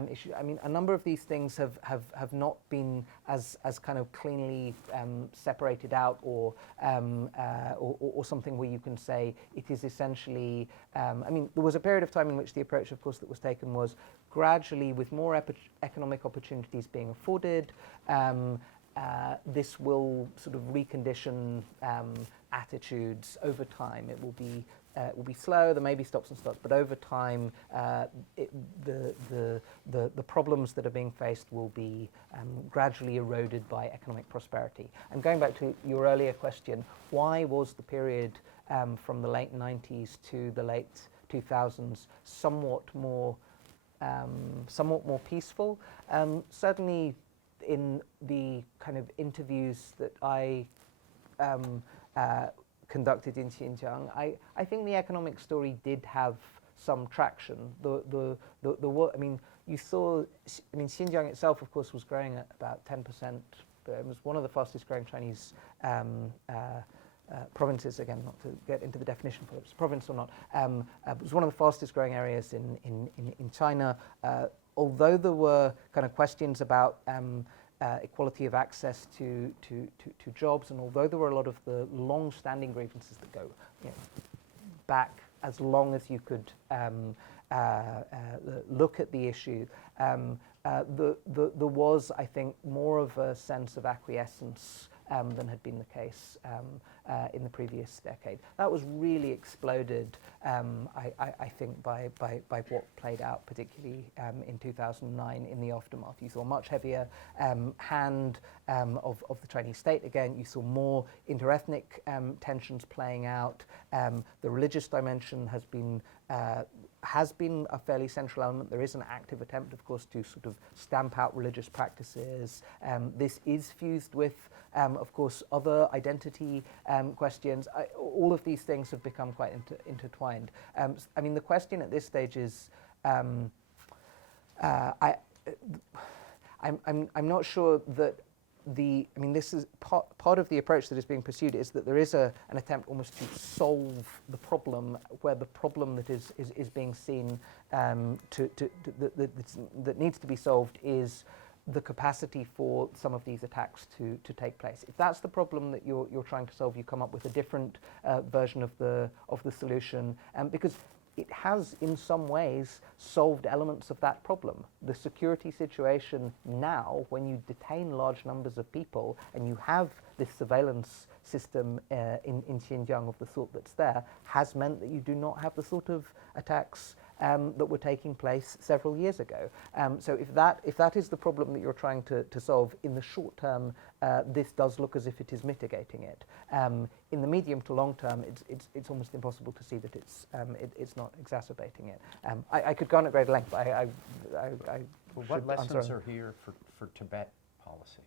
issues. I mean, a number of these things have not been as kind of cleanly separated out or something where you can say it is essentially, I mean, there was a period of time in which the approach, of course, that was taken was gradually, with more economic opportunities being afforded, this will sort of recondition attitudes over time. It will be slow. There may be stops and starts, but over time, the problems that are being faced will be gradually eroded by economic prosperity. And going back to your earlier question, why was the period from the late 90s to the late 2000s somewhat more peaceful? Certainly, in the kind of interviews that I conducted in Xinjiang, I think the economic story did have some traction. I mean, you saw. I mean, Xinjiang itself, of course, was growing at about 10%. But it was one of the fastest growing Chinese provinces. Again, not to get into the definition for whether it's province or not. It was one of the fastest growing areas in China. Although there were kind of questions about equality of access to jobs, and although there were a lot of the long-standing grievances that go back as long as you could look at the issue, there was, I think, more of a sense of acquiescence than had been the case in the previous decade. That was really exploded, I think, by what played out, particularly in 2009 in the aftermath. You saw a much heavier hand of the Chinese state. Again, you saw more interethnic tensions playing out. The religious dimension has been a fairly central element. There is an active attempt, of course, to sort of stamp out religious practices. This is fused with, of course, other identity questions. All of these things have become quite intertwined. I mean, the question at this stage is, I'm not sure that I mean, this is part of the approach that is being pursued is that there is an attempt almost to solve the problem, where the problem that is being seen that needs to be solved is the capacity for some of these attacks to take place. If that's the problem that you're trying to solve, you come up with a different version of the solution, because it has, in some ways, solved elements of that problem. The security situation now, when you detain large numbers of people and you have this surveillance system in Xinjiang of the sort that's there, has meant that you do not have the sort of attacks that were taking place several years ago. So if that is the problem that you're trying to solve in the short term, this does look as if it is mitigating it. In the medium to long term, it's almost impossible to see that it's not exacerbating it. I could go on at great length. But What lessons are here for Tibet policy?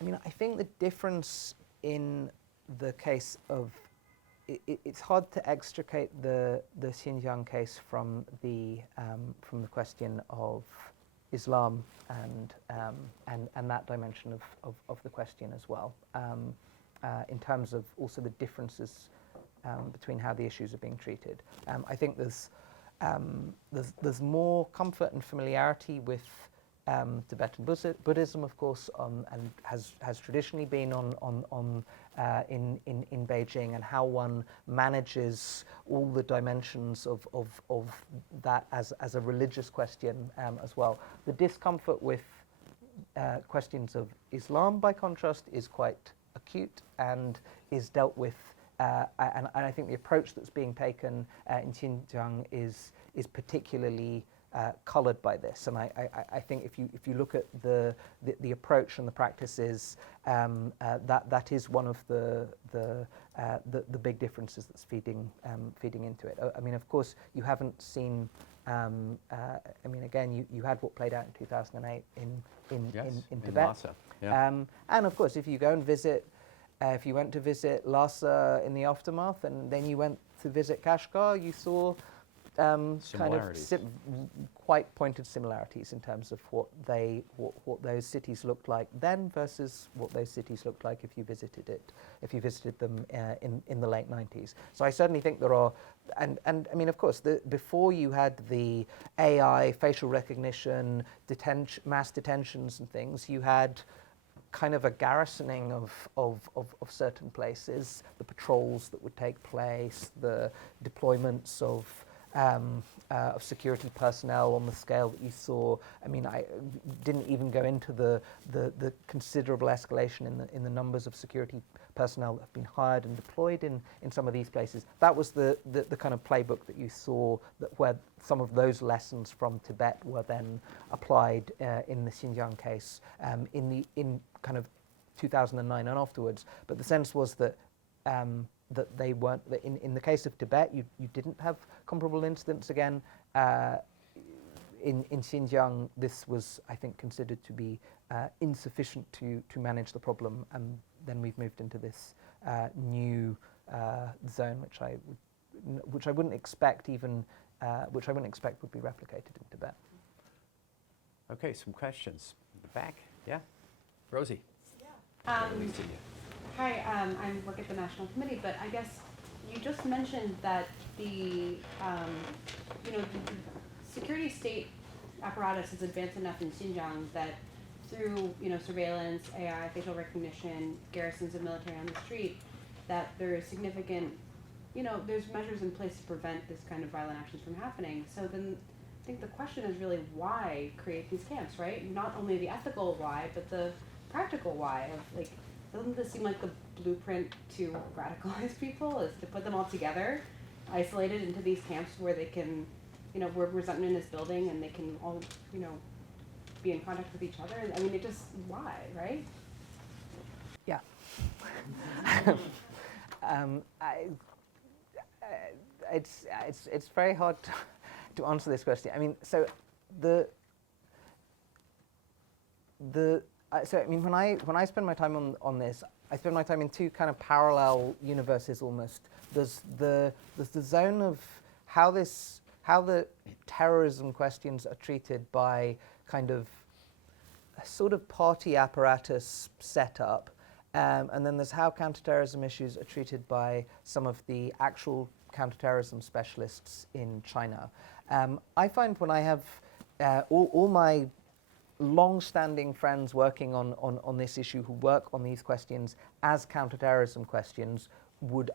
I mean, I think the difference in the case of it's hard to extricate the Xinjiang case from the question of Islam and that dimension of the question as well, in terms of also the differences between how the issues are being treated. I think there's more comfort and familiarity with Tibetan Buddhism, of course, and has traditionally been in Beijing, and how one manages all the dimensions of that as a religious question as well. The discomfort with questions of Islam, by contrast, is quite acute and is dealt with. And I think the approach that's being taken in Xinjiang is particularly coloured by this, and I think if you look at the approach and the practices, that is one of the big differences that's feeding into it. I mean, of course, you haven't seen. I mean, again, you had what played out in 2008 in Tibet, Lhasa. Yeah. And of course, if you go and visit. If you went to visit Lhasa in the aftermath, and then you went to visit Kashgar, you saw kind of quite pointed similarities in terms of what those cities looked like then versus what those cities looked like if you visited them in the late 90s. So I certainly think there are, and I mean, of course, before you had the AI, facial recognition, mass detentions and things, you had kind of a garrisoning of certain places, the patrols that would take place, the deployments of security personnel on the scale that you saw. I mean, I didn't even go into the considerable escalation in the numbers of security personnel that have been hired and deployed in some of these places. That was the kind of playbook that you saw, where some of those lessons from Tibet were then applied in the Xinjiang case in kind of 2009 and afterwards. But the sense was that that they weren't, that in the case of Tibet, you didn't have comparable incidents again. In Xinjiang, this was, I think, considered to be insufficient to manage the problem, and then we've moved into this new zone, which I wouldn't expect would be replicated in Tibet. Okay, some questions. In the back, yeah, Rosie. Yeah. Hi, I work at the National Committee, but I guess you just mentioned that the security state apparatus is advanced enough in Xinjiang that through surveillance, AI, facial recognition, garrisons of military on the street, that there is significant, there's measures in place to prevent this kind of violent actions from happening. So then I think the question is really why create these camps, right? Not only the ethical why, but the practical why of like, doesn't this seem like the blueprint to radicalize people, is to put them all together, isolated into these camps where they can, where resentment is building and they can all, be in contact with each other? I mean, it just, why, right? Yeah. It's very hard to answer this question. I mean, so so I mean, when I spend my time on this, I spend my time in two kind of parallel universes almost. There's the zone of how the terrorism questions are treated by kind of a sort of party apparatus setup, and then there's how counterterrorism issues are treated by some of the actual counterterrorism specialists in China. I find when I have all my long-standing friends working on this issue who work on these questions as counterterrorism questions would,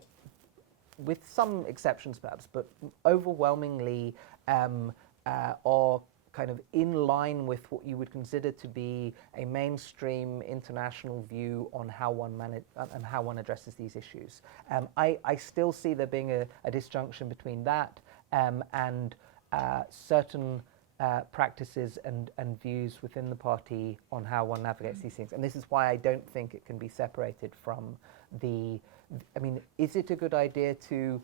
with some exceptions perhaps, but overwhelmingly are kind of in line with what you would consider to be a mainstream international view on how one addresses these issues. I still see there being a disjunction between that and certain practices and views within the party on how one navigates these things. And this is why I don't think it can be separated from I mean, is it a good idea to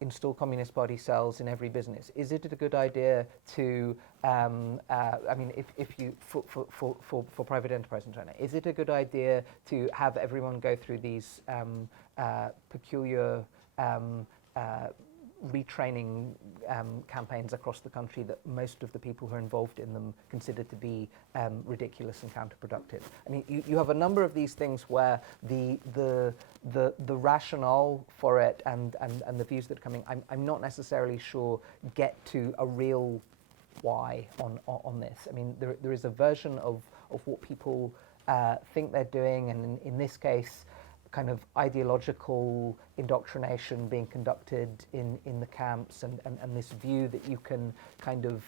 install Communist Party cells in every business? Is it a good idea to, I mean, if you, for private enterprise in China, is it a good idea to have everyone go through these peculiar retraining campaigns across the country that most of the people who are involved in them consider to be ridiculous and counterproductive? I mean, you have a number of these things where the rationale for it and the views that are coming, I'm not necessarily sure get to a real why on this. I mean, there is a version of what people think they're doing, and in this case, kind of ideological indoctrination being conducted in the camps, and this view that you can kind of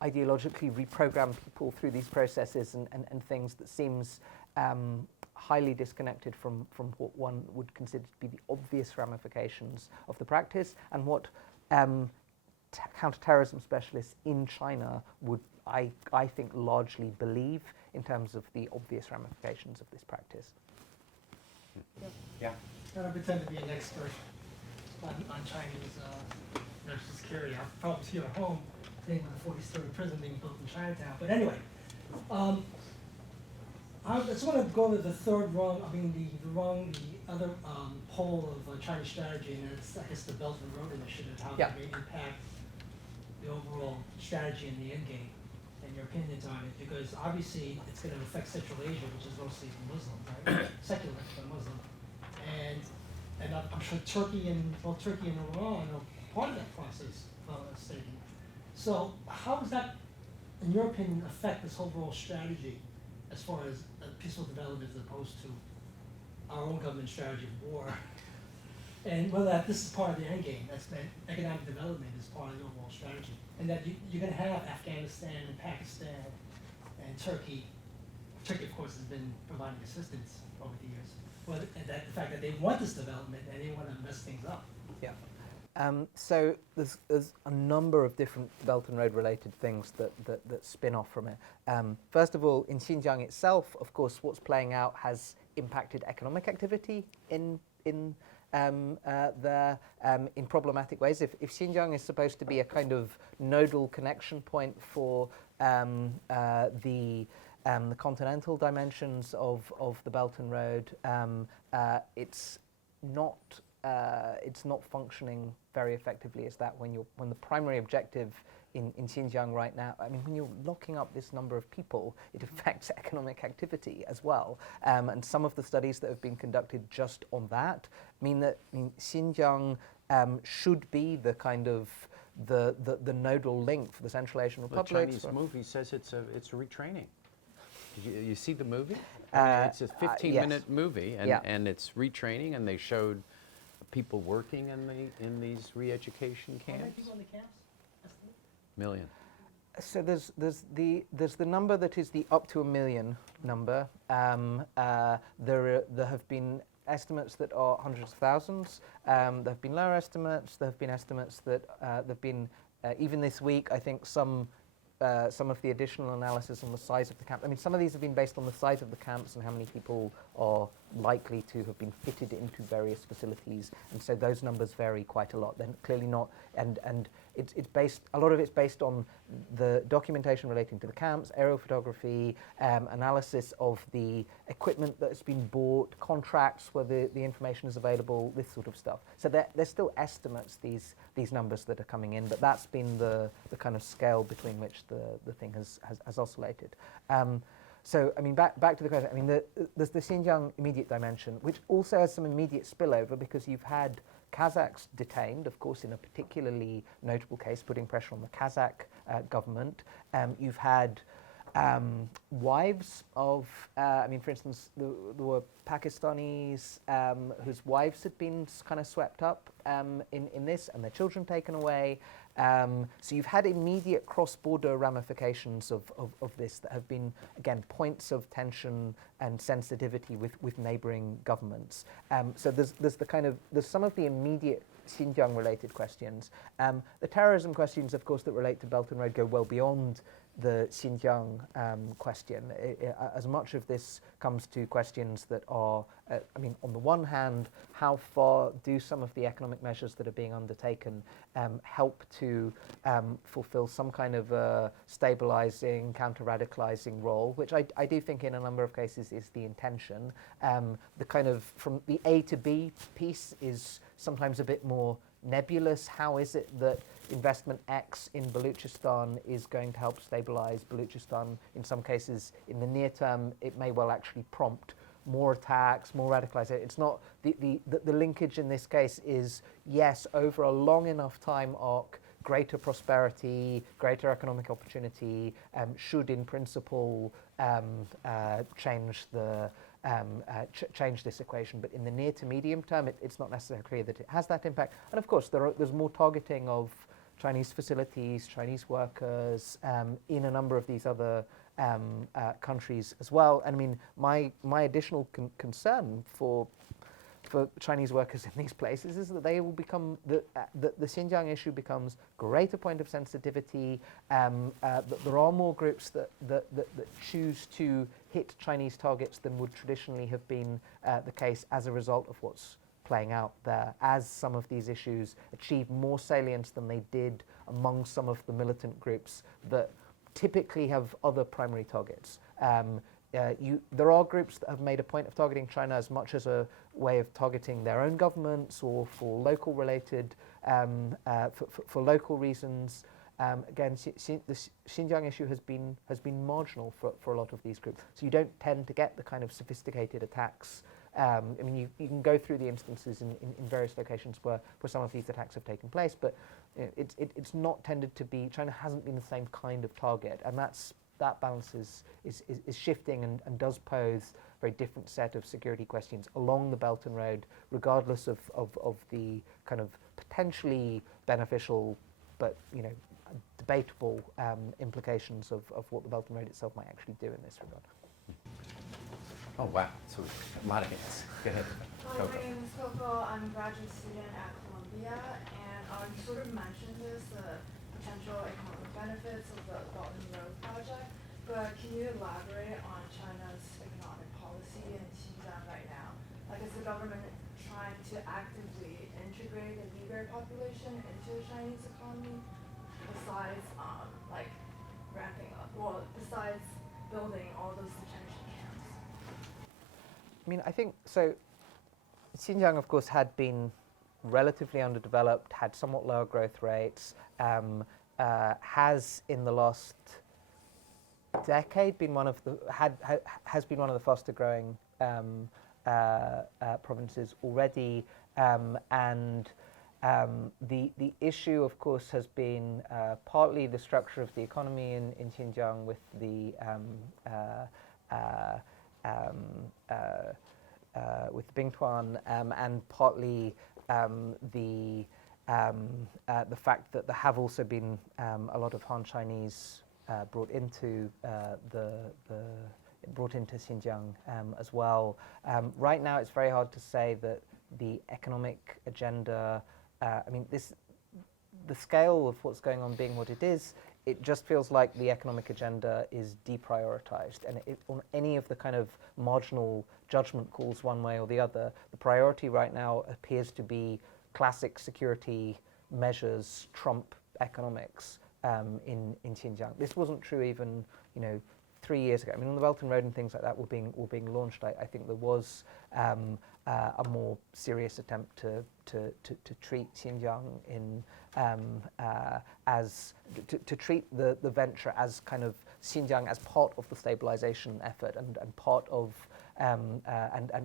ideologically reprogram people through these processes and things that seems highly disconnected from what one would consider to be the obvious ramifications of the practice, and what counterterrorism specialists in China would, I think, largely believe in terms of the obvious ramifications of this practice. Yeah. I don't pretend to be an expert on Chinese national security. I have problems here at home, seeing the 40-story prison being built in Chinatown. But anyway, I just want to go to the third rung, the other pole of Chinese strategy, and it's, I guess, the Belt and Road Initiative, how that may impact the overall strategy in the end game, and your opinions on it, because obviously it's going to affect Central Asia, which is mostly Muslim, right? Secular, but Muslim. And I'm sure Turkey and Iran are part of that process of stating. So how does that, in your opinion, affect this overall strategy as far as peaceful development as opposed to our own government strategy of war? And whether this is part of the end game, that's that economic development is part of the overall strategy. And that you're going to have Afghanistan and Pakistan and Turkey. Turkey, of course, has been providing assistance over the years. But that the fact that they want this development and they want to mess things up. Yeah. So there's a number of different Belt and Road related things that spin off from it. First of all, in Xinjiang itself, of course, what's playing out has impacted economic activity in problematic ways. If Xinjiang is supposed to be a kind of nodal connection point for the continental dimensions of the Belt and Road, it's not functioning very effectively as that when the primary objective in Xinjiang right now, I mean, when you're locking up this number of people, it affects economic activity as well. And some of the studies that have been conducted just on that mean Xinjiang should be the kind of the nodal link for the Central Asian The republics. Chinese movie says it's a retraining. Did you see the movie? I mean, it's a 15-minute movie, and it's retraining, and they showed people working in these re-education camps. How many people in the camps? Million. So there's the number that is the up to 1 million number. There have been estimates that are hundreds of thousands. There have been lower estimates. There have been estimates that there've been even this week, I think, some of the additional analysis on the size of the camp. I mean, some of these have been based on the size of the camps and how many people are likely to have been fitted into various facilities, and so those numbers vary quite a lot. They're clearly not, and it's based, a lot of it's based on the documentation relating to the camps, aerial photography, analysis of the equipment that's been bought, contracts where the information is available, this sort of stuff. So there's still estimates, these numbers that are coming in, but that's been the kind of scale between which the thing has oscillated. So, I mean, back to the question. I mean, there's the Xinjiang immediate dimension, which also has some immediate spillover because you've had Kazakhs detained, of course, in a particularly notable case, putting pressure on the Kazakh government. You've had wives of, I mean, for instance, there were Pakistanis whose wives had been kind of swept up in this, and their children taken away. So you've had immediate cross-border ramifications of this that have been, again, points of tension and sensitivity with neighbouring governments. So there's some of the immediate Xinjiang-related questions. The terrorism questions, of course, that relate to Belt and Road go well beyond the Xinjiang question. As much of this comes to questions that are, I mean, on the one hand, how far do some of the economic measures that are being undertaken help to fulfill some kind of stabilizing, counter-radicalizing role, which I do think in a number of cases is the intention. The kind of, from the A to B piece is sometimes a bit more nebulous. How is it that investment X in Baluchistan is going to help stabilize Baluchistan? In some cases, in the near term, it may well actually prompt more attacks, more radicalization. It's not, the linkage in this case is, yes, over a long enough time arc, greater prosperity, greater economic opportunity should in principle change the change this equation, but in the near to medium term, it's not necessarily clear that it has that impact. And of course, there's more targeting of Chinese facilities, Chinese workers in a number of these other countries as well. And I mean, my additional concern for Chinese workers in these places is that they will become, the Xinjiang issue becomes greater point of sensitivity, that there are more groups that choose to hit Chinese targets than would traditionally have been the case as a result of what's playing out there, as some of these issues achieve more salience than they did among some of the militant groups that typically have other primary targets. There are groups that have made a point of targeting China as much as a way of targeting their own governments or for local related, for local reasons. Again, the Xinjiang issue has been marginal for a lot of these groups. So you don't tend to get the kind of sophisticated attacks. I mean, you can go through the instances in various locations where some of these attacks have taken place, but it's not tended to be, China hasn't been the same kind of target, and that balance is shifting and does pose a very different set of security questions along the Belt and Road, regardless of the kind of potentially beneficial but debatable implications of what the Belt and Road itself might actually do in this regard. Oh, wow. So a lot of hands. Go ahead. Hi, Coco. my name is Coco. I'm a graduate student at Columbia, and you sort of mentioned this, the potential economic benefits of the Belt and Road project, but can you elaborate on China's economic policy in Xinjiang right now? Like, is the government trying to actively integrate the Uyghur population into the Chinese economy, besides, like, ramping up, besides building all those detention camps? I mean, I think, so Xinjiang, of course, had been relatively underdeveloped, had somewhat lower growth rates, has in the last decade been one of the, has been one of the faster growing provinces already, and the issue, of course, has been partly the structure of the economy in Xinjiang with the with Bingtuan, and partly the fact that there have also been a lot of Han Chinese brought into Xinjiang as well. Right now, it's very hard to say that the economic agenda. I mean, the scale of what's going on being what it is, it just feels like the economic agenda is deprioritized, and on any of the kind of marginal judgment calls one way or the other, the priority right now appears to be classic security measures trump economics in Xinjiang. This wasn't true even 3 years ago. I mean, on the Belt and Road and things like that were being launched, I think there was a more serious attempt to treat Xinjiang in as to treat the venture as kind of Xinjiang as part of the stabilization effort and part of and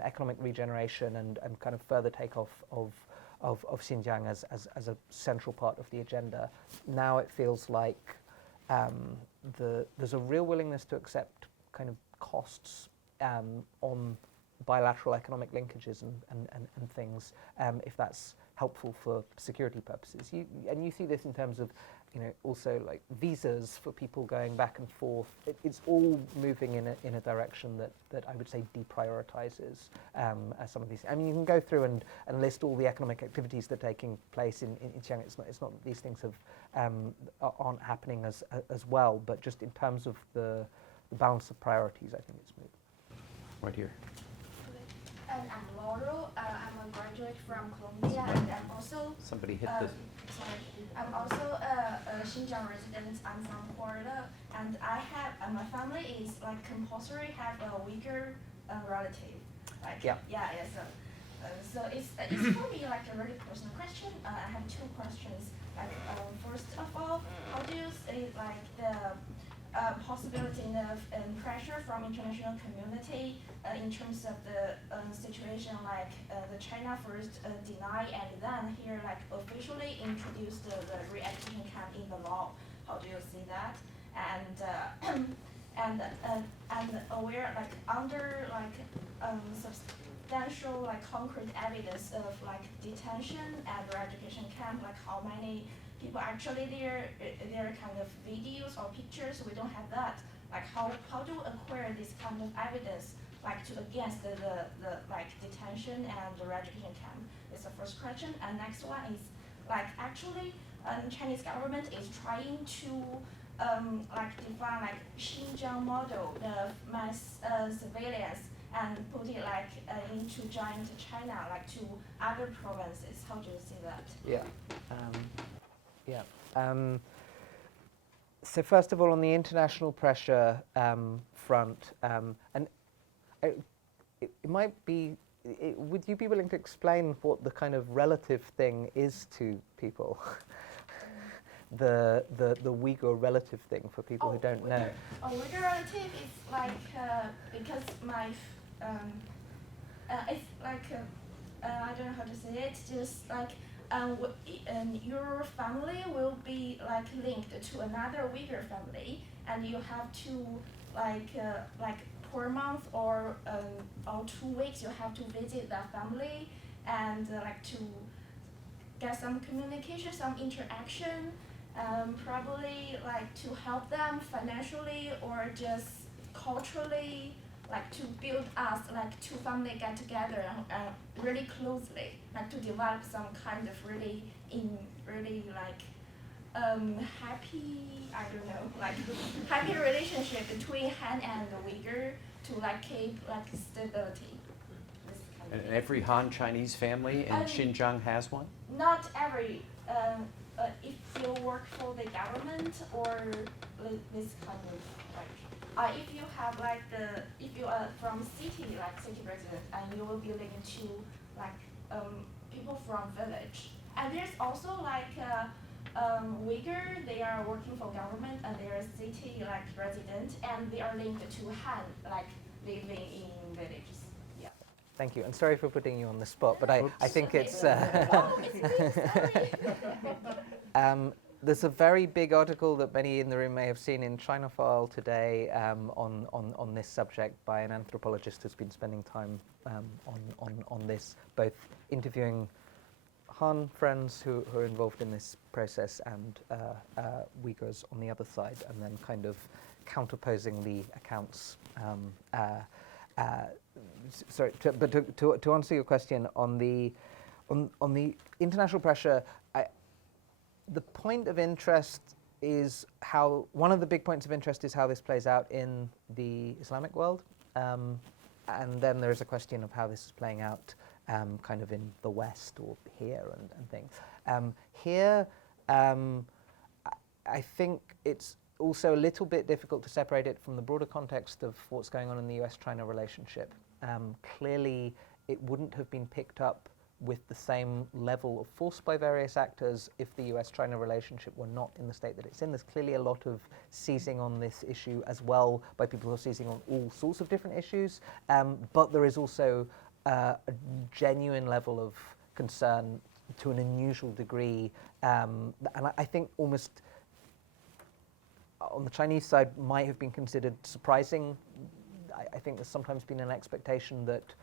economic regeneration and kind of further takeoff of Xinjiang as a central part of the agenda. Now it feels like there's a real willingness to accept kind of costs on bilateral economic linkages and things if that's helpful for security purposes. And you see this in terms of, also like visas for people going back and forth. It's all moving in a direction that I would say deprioritizes some of these. I mean, you can go through and list all the economic activities that are taking place in Xinjiang. It's not that these things aren't happening as well, but just in terms of the balance of priorities, I think it's moved. Right here. And I'm Laurel. I'm a graduate from Columbia, and I'm also Somebody hit this. sorry. I'm also a Xinjiang resident. I'm from Florida, and I have my family is like compulsory have a Uyghur relative. Like Yeah. So it's for me like a really personal question. I have two questions. Like first of all, how do you see like the possibility of pressure from international community in terms of the situation like the China first deny and then here like officially introduce the re-execution camp in the law. How do you see that? And aware like under like substantial like concrete evidence of like detention and re-education camp, like how many people actually there kind of videos or pictures, we don't have that. Like how do we acquire this kind of evidence like to against the like detention and the re-education camp? Is the first question. And next one is like actually Chinese government is trying to like define like Xinjiang model of mass surveillance and put it like into giant China, like to other provinces. How do you see that? Yeah. So first of all, on the international pressure front, and it might be, would you be willing to explain what the kind of relative thing is to people? the Uyghur relative thing for people who don't know. A Uyghur relative is like because my it's like I don't know how to say it. Just like your family will be like linked to another Uyghur family, and you have to like per month or 2 weeks you have to visit that family and like to get some communication, some interaction, probably like to help them financially or just culturally, like to build us like two family get together really closely, like to develop some kind of really like happy, I don't know, like happy relationship between Han and the Uyghur to like keep like stability. This kind of And every Han Chinese family in Xinjiang has one? Not every, if you work for the government or this kind of like, if you have like if you are from city, like city resident, and you will be linked to like people from village. And there's also like Uyghur, they are working for government and they are city like resident, and they are linked to Han, like living in villages. Yeah. Thank you, and sorry for putting you on the spot, but I think it's. Oh, it's me, sorry. There's a very big article that many in the room may have seen in China File today on this subject by an anthropologist who's been spending time on this, both interviewing Han friends who are involved in this process and Uyghurs on the other side, and then kind of counterposing the accounts. Sorry, to answer your question on the international pressure, the point of interest is one of the big points of interest is how this plays out in the Islamic world, and then there is a question of how this is playing out kind of in the West or here and things. Here, I think it's also a little bit difficult to separate it from the broader context of what's going on in the US-China relationship. Clearly, it wouldn't have been picked up with the same level of force by various actors if the US-China relationship were not in the state that it's in. There's clearly a lot of seizing on this issue as well by people who are seizing on all sorts of different issues, but there is also a genuine level of concern to an unusual degree, and I think almost on the Chinese side might have been considered surprising. I think there's sometimes been an expectation that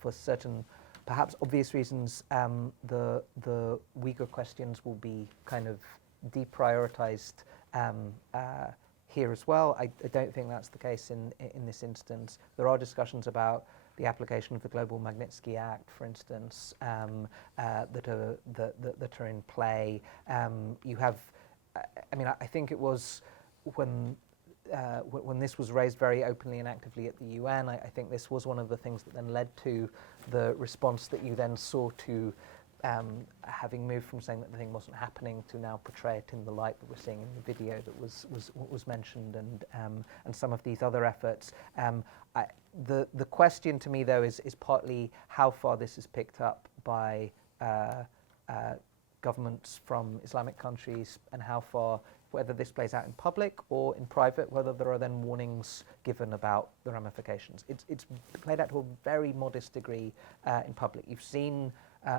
for certain perhaps obvious reasons, the Uyghur questions will be kind of deprioritized here as well. I don't think that's the case in this instance. There are discussions about the application of the Global Magnitsky Act, for instance, that are in play. You have, I mean, I think it was when this was raised very openly and actively at the UN, I think this was one of the things that then led to the response that you then saw to having moved from saying that the thing wasn't happening to now portray it in the light that we're seeing in the video that was mentioned, and some of these other efforts. The question to me, though, is partly how far this is picked up by governments from Islamic countries, and how far, whether this plays out in public or in private, whether there are then warnings given about the ramifications. It's played out to a very modest degree in public. You've seen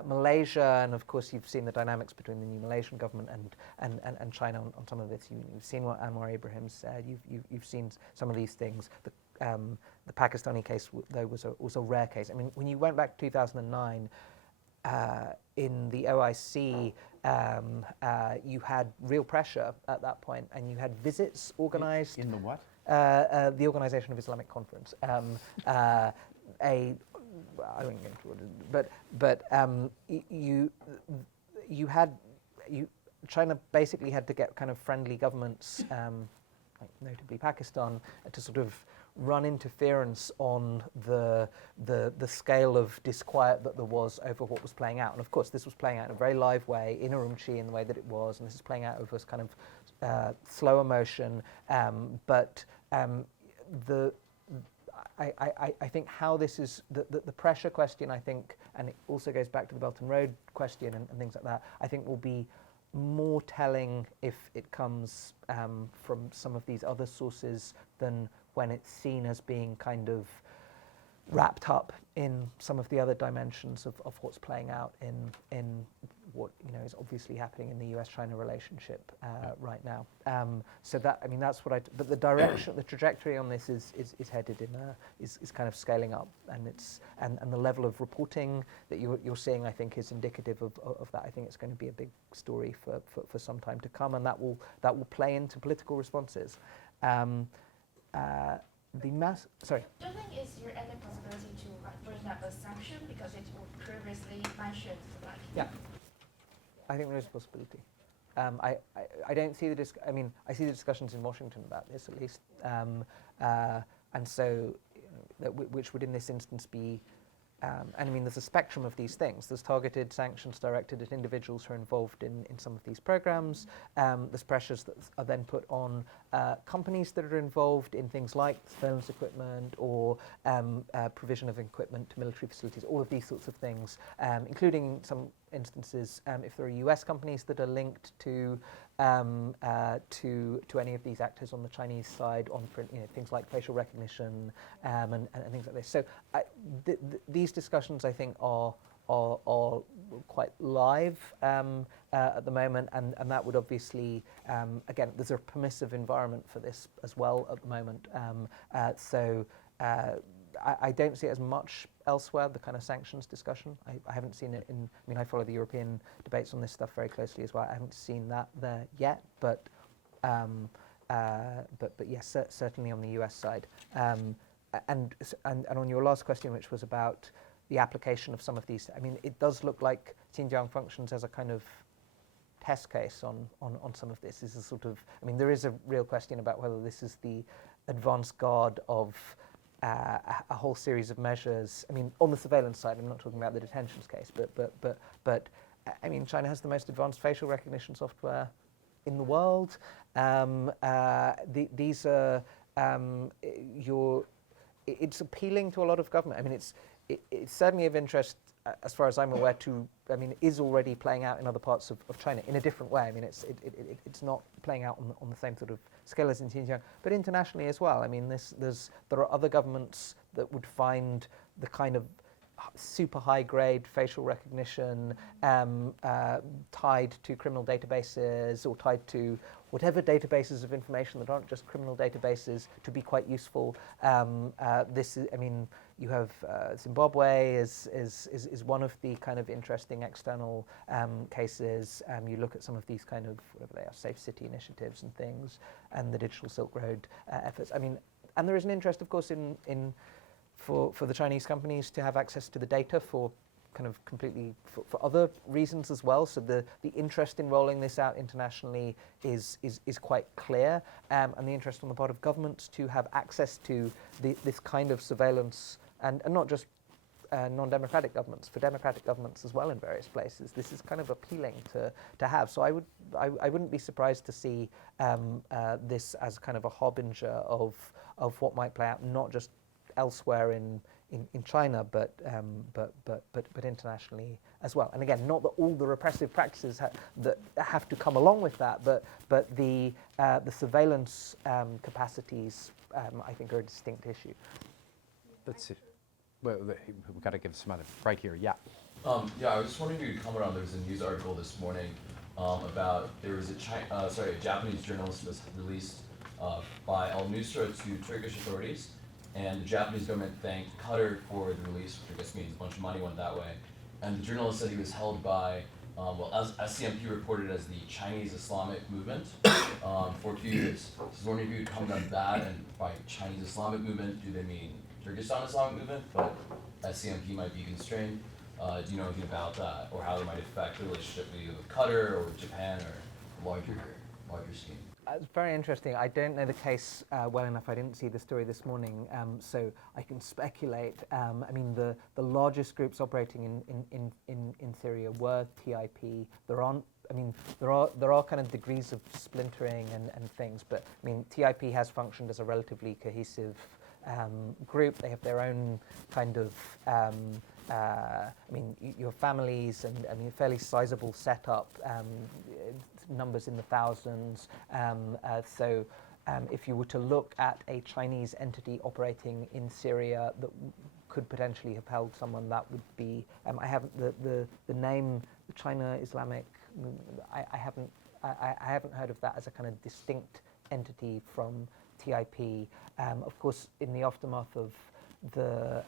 Malaysia, and of course you've seen the dynamics between the new Malaysian government and China on some of this. You've seen what Anwar Ibrahim said. You've seen some of these things. The Pakistani case, though, was a rare case. I mean, when you went back to 2009, in the OIC, you had real pressure at that point, and you had visits organised. In the what? The Organisation of Islamic Conference. I won't get into it, but China basically had to get kind of friendly governments, like notably Pakistan, to sort of run interference on the scale of disquiet that there was over what was playing out. And of course, this was playing out in a very live way in Urumqi in the way that it was, and this is playing out over this kind of slower motion. I think how this is, the pressure question, I think, and it also goes back to the Belt and Road question and things like that, I think will be more telling if it comes from some of these other sources than when it's seen as being kind of wrapped up in some of the other dimensions of what's playing out in what is obviously happening in the US-China relationship right now. So that, I mean, that's what but the direction, the trajectory on this is headed in is kind of scaling up, and the level of reporting that you're seeing, I think, is indicative of that. I think it's going to be a big story for some time to come, and that will play into political responses. Sorry. Do you think is there any possibility to bring up a sanction because it was previously mentioned? Yeah, I think there is a possibility. I don't see I mean, I see the discussions in Washington about this at least, and so which would in this instance be. And I mean, there's a spectrum of these things. There's targeted sanctions directed at individuals who are involved in some of these programs. There's pressures that are then put on companies that are involved in things like surveillance equipment or provision of equipment to military facilities, all of these sorts of things, including in some instances if there are US companies that are linked to any of these actors on the Chinese side, on things like facial recognition and things like this. So these discussions, I think, are quite live at the moment, and that would obviously, again, there's a permissive environment for this as well at the moment. I don't see it as much elsewhere, the kind of sanctions discussion. I haven't seen it in, I mean, I follow the European debates on this stuff very closely as well. I haven't seen that there yet, but yes, certainly on the US side. And on your last question, which was about the application of some of these, I mean, it does look like Xinjiang functions as a kind of test case on some of this. This is sort of, I mean, there is a real question about whether this is the advance guard of a whole series of measures. I mean, on the surveillance side, I'm not talking about the detentions case, but I mean, China has the most advanced facial recognition software in the world. These are it's appealing to a lot of government. I mean, it's certainly of interest, as far as I'm aware, I mean, it is already playing out in other parts of China in a different way. I mean, it's not playing out on the same sort of scale as in Xinjiang, but internationally as well. I mean, there are other governments that would find the kind of super high grade facial recognition tied to criminal databases or tied to whatever databases of information that aren't just criminal databases to be quite useful. This is, I mean, you have Zimbabwe is one of the kind of interesting external cases. You look at some of these kind of, whatever they are, safe city initiatives and things, and the Digital Silk Road efforts. I mean, and there is an interest, of course, for the Chinese companies to have access to the data for kind of completely for other reasons as well. So the interest in rolling this out internationally is quite clear, and the interest on the part of governments to have access to this kind of surveillance, and not just non-democratic governments, for democratic governments as well in various places. This is kind of appealing to have. So I wouldn't be surprised to see this as kind of a harbinger of what might play out, not just elsewhere in China, but internationally as well. And again, not that all the repressive practices that have to come along with that, but the surveillance capacities, I think, are a distinct issue. Let's see. Well, we've got to give some other right here. Yeah. Yeah, I was just wondering if you could comment on, there was a news article this morning about there was a Japanese journalist was released by Al Nusra to Turkish authorities, and the Japanese government thanked Qatar for the release, which I guess means a bunch of money went that way. And the journalist said he was held by, as SCMP reported, as the Chinese Islamic movement for 2 years. So I was wondering if you could comment on that, and by Chinese Islamic movement, do they mean Turkestan Islamic movement, but SCMP might be constrained? Do you know anything about that, or how it might affect the relationship maybe with Qatar or with Japan or larger scheme? It's very interesting. I don't know the case well enough. I didn't see the story this morning, so I can speculate. I mean, the largest groups operating in Syria were TIP. There aren't. I mean, there are kind of degrees of splintering and things, but I mean, TIP has functioned as a relatively cohesive group. They have their own kind of. I mean, your families and I mean, fairly sizable setup, numbers in the thousands. So if you were to look at a Chinese entity operating in Syria that could potentially have held someone, that would be, I haven't, the name, the China Islamic, I haven't heard of that as a kind of distinct entity from TIP. Of course, in the aftermath of the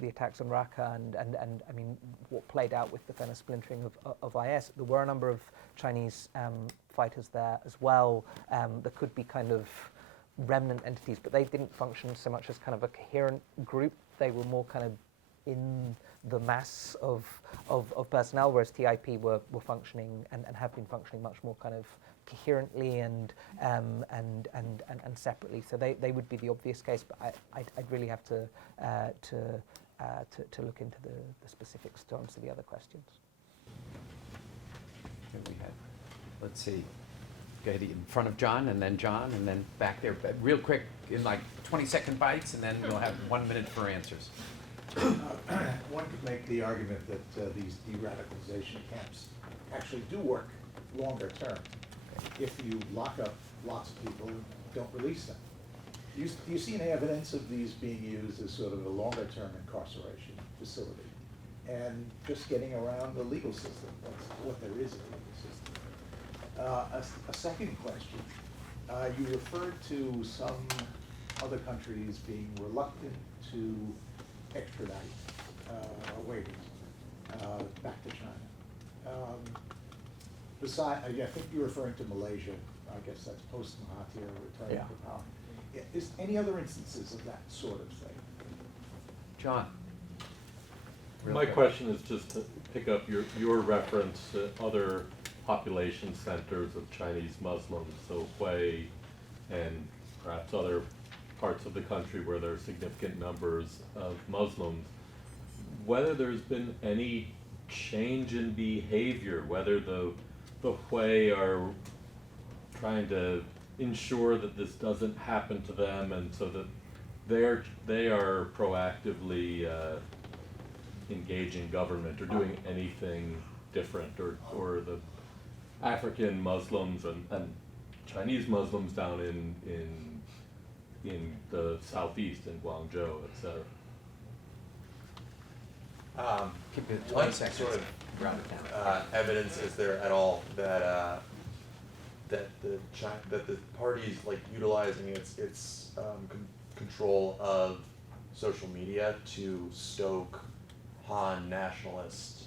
the attacks on Raqqa and I mean what played out with the kind of splintering of IS, there were a number of Chinese fighters there as well. There could be kind of remnant entities, but they didn't function so much as kind of a coherent group. They were more kind of in the mass of personnel, whereas TIP were functioning and have been functioning much more kind of coherently and separately. So they would be the obvious case, but I'd really have to look into the specifics to answer the other questions. Here we have, let's see, go ahead in front of John, and then back there. But real quick, in like 20-second bites, and then we'll have 1 minute for answers. One could make the argument that these de-radicalization camps actually do work longer term if you lock up lots of people and don't release them. Do you see any evidence of these being used as sort of a longer term incarceration facility and just getting around the legal system? That's what there is in the legal system. A second question, you referred to some other countries being reluctant to extradite Uyghurs back to China. Besides, I think you're referring to Malaysia. I guess that's post-Mahathir returning to power. Is any other instances of that sort of thing? John. My question is just to pick up your reference to other population centers of Chinese Muslims, so Hue and perhaps other parts of the country where there are significant numbers of Muslims, whether there's been any change in behavior, whether the Hue are trying to ensure that this doesn't happen to them, and so that they are proactively engaging government or doing anything different, or the African Muslims and Chinese Muslims down in in the southeast, in Guangzhou, etc. Keep it 20 What seconds. sort of Round it down. evidence is there at all that that the party's like utilizing its control of social media to stoke Han nationalist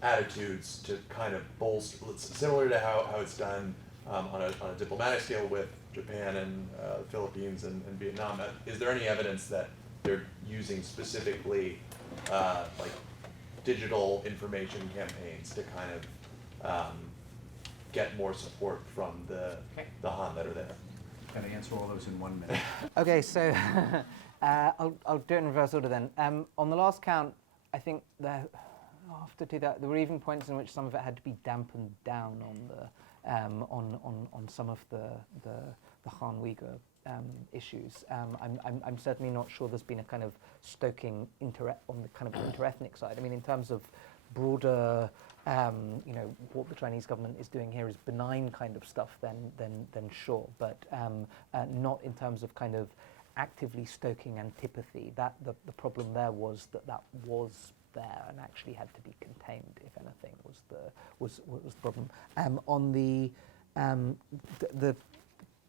attitudes to kind of bolster, similar to how it's done on a diplomatic scale with Japan and the Philippines and Vietnam. Is there any evidence that they're using specifically like digital information campaigns to kind of get more support from the Han that are there? Got to answer all those in 1 minute. Okay, so I'll do it in reverse order then. On the last count, I think that after there were even points in which some of it had to be dampened down on some of the Han Uyghur issues. I'm certainly not sure there's been a kind of stoking on the kind of interethnic side. I mean, in terms of broader, what the Chinese government is doing here is benign kind of stuff, then sure, but not in terms of kind of actively stoking antipathy. That the problem there was that was there and actually had to be contained, if anything, was the problem. On the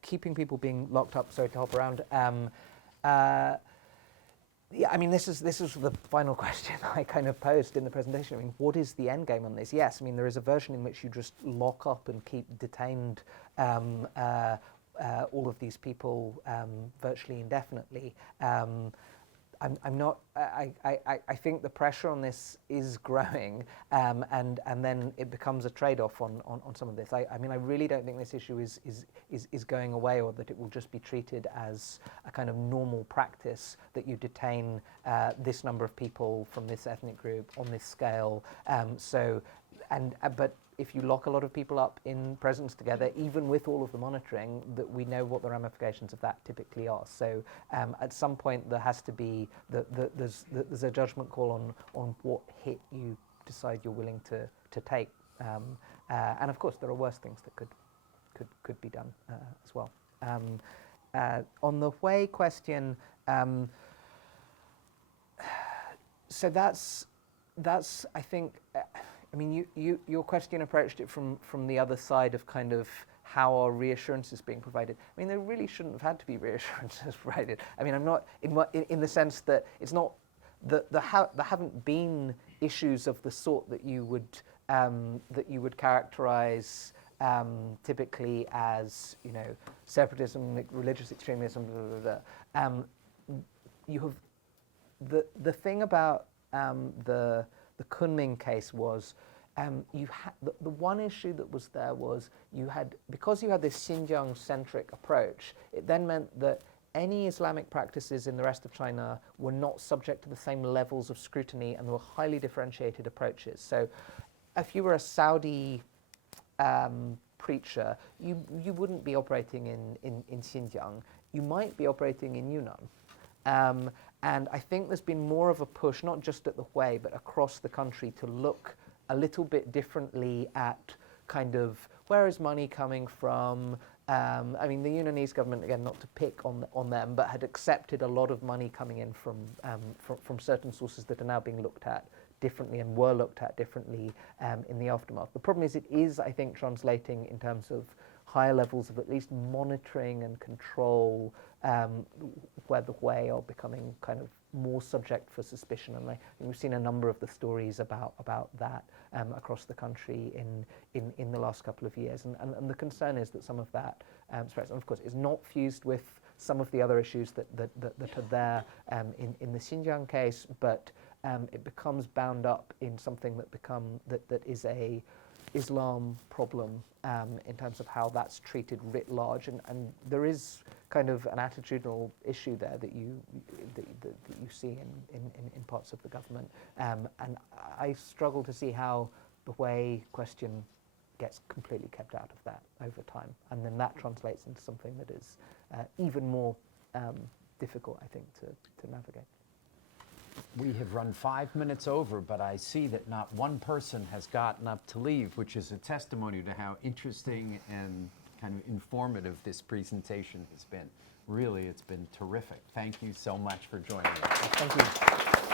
keeping people being locked up, sorry to hop around, yeah, I mean, this is the final question I kind of posed in the presentation. I mean, what is the end game on this? Yes, I mean, there is a version in which you just lock up and keep detained all of these people virtually indefinitely. I'm not. I think the pressure on this is growing, and then it becomes a trade-off on some of this. I mean, I really don't think this issue is going away, or that it will just be treated as a kind of normal practice that you detain this number of people from this ethnic group on this scale. But if you lock a lot of people up in prisons together, even with all of the monitoring, that we know what the ramifications of that typically are. So at some point there has to be there's a judgment call on what hit you decide you're willing to take, and of course there are worse things that could be done as well. On the Hui question, so that's I think. I mean, your question approached it from the other side of kind of how are reassurances being provided. I mean, there really shouldn't have had to be reassurances provided. I mean, I'm not in the sense that it's not there haven't been issues of the sort that you would characterize typically as separatism, religious extremism. Blah, blah, blah. You have the thing about the Kunming case was the one issue that was there was because you had this Xinjiang-centric approach, it then meant that any Islamic practices in the rest of China were not subject to the same levels of scrutiny, and there were highly differentiated approaches. So if you were a Saudi preacher, you wouldn't be operating in Xinjiang. You might be operating in Yunnan. And I think there's been more of a push, not just at the Hui, but across the country, to look a little bit differently at kind of where is money coming from. I mean, the Yunnanese government, again, not to pick on them, but had accepted a lot of money coming in from certain sources that are now being looked at differently and were looked at differently in the aftermath. The problem is it is, I think, translating in terms of higher levels of at least monitoring and control, where the Hui are becoming kind of more subject for suspicion. And we've seen a number of the stories about that across the country in the last couple of years. And the concern is that some of that spreads. And of course, is not fused with some of the other issues that are there in the Xinjiang case, but it becomes bound up in something that is a Islam problem in terms of how that's treated writ large, and there is kind of an attitudinal issue there that you see in parts of the government, and I struggle to see how the Hui question gets completely kept out of that over time, and then that translates into something that is even more difficult, I think, to navigate. We have run 5 minutes over, but I see that not one person has gotten up to leave, which is a testimony to how interesting and kind kind of informative this presentation has been. Really, it's been terrific. Thank you so much for joining us. Thank you.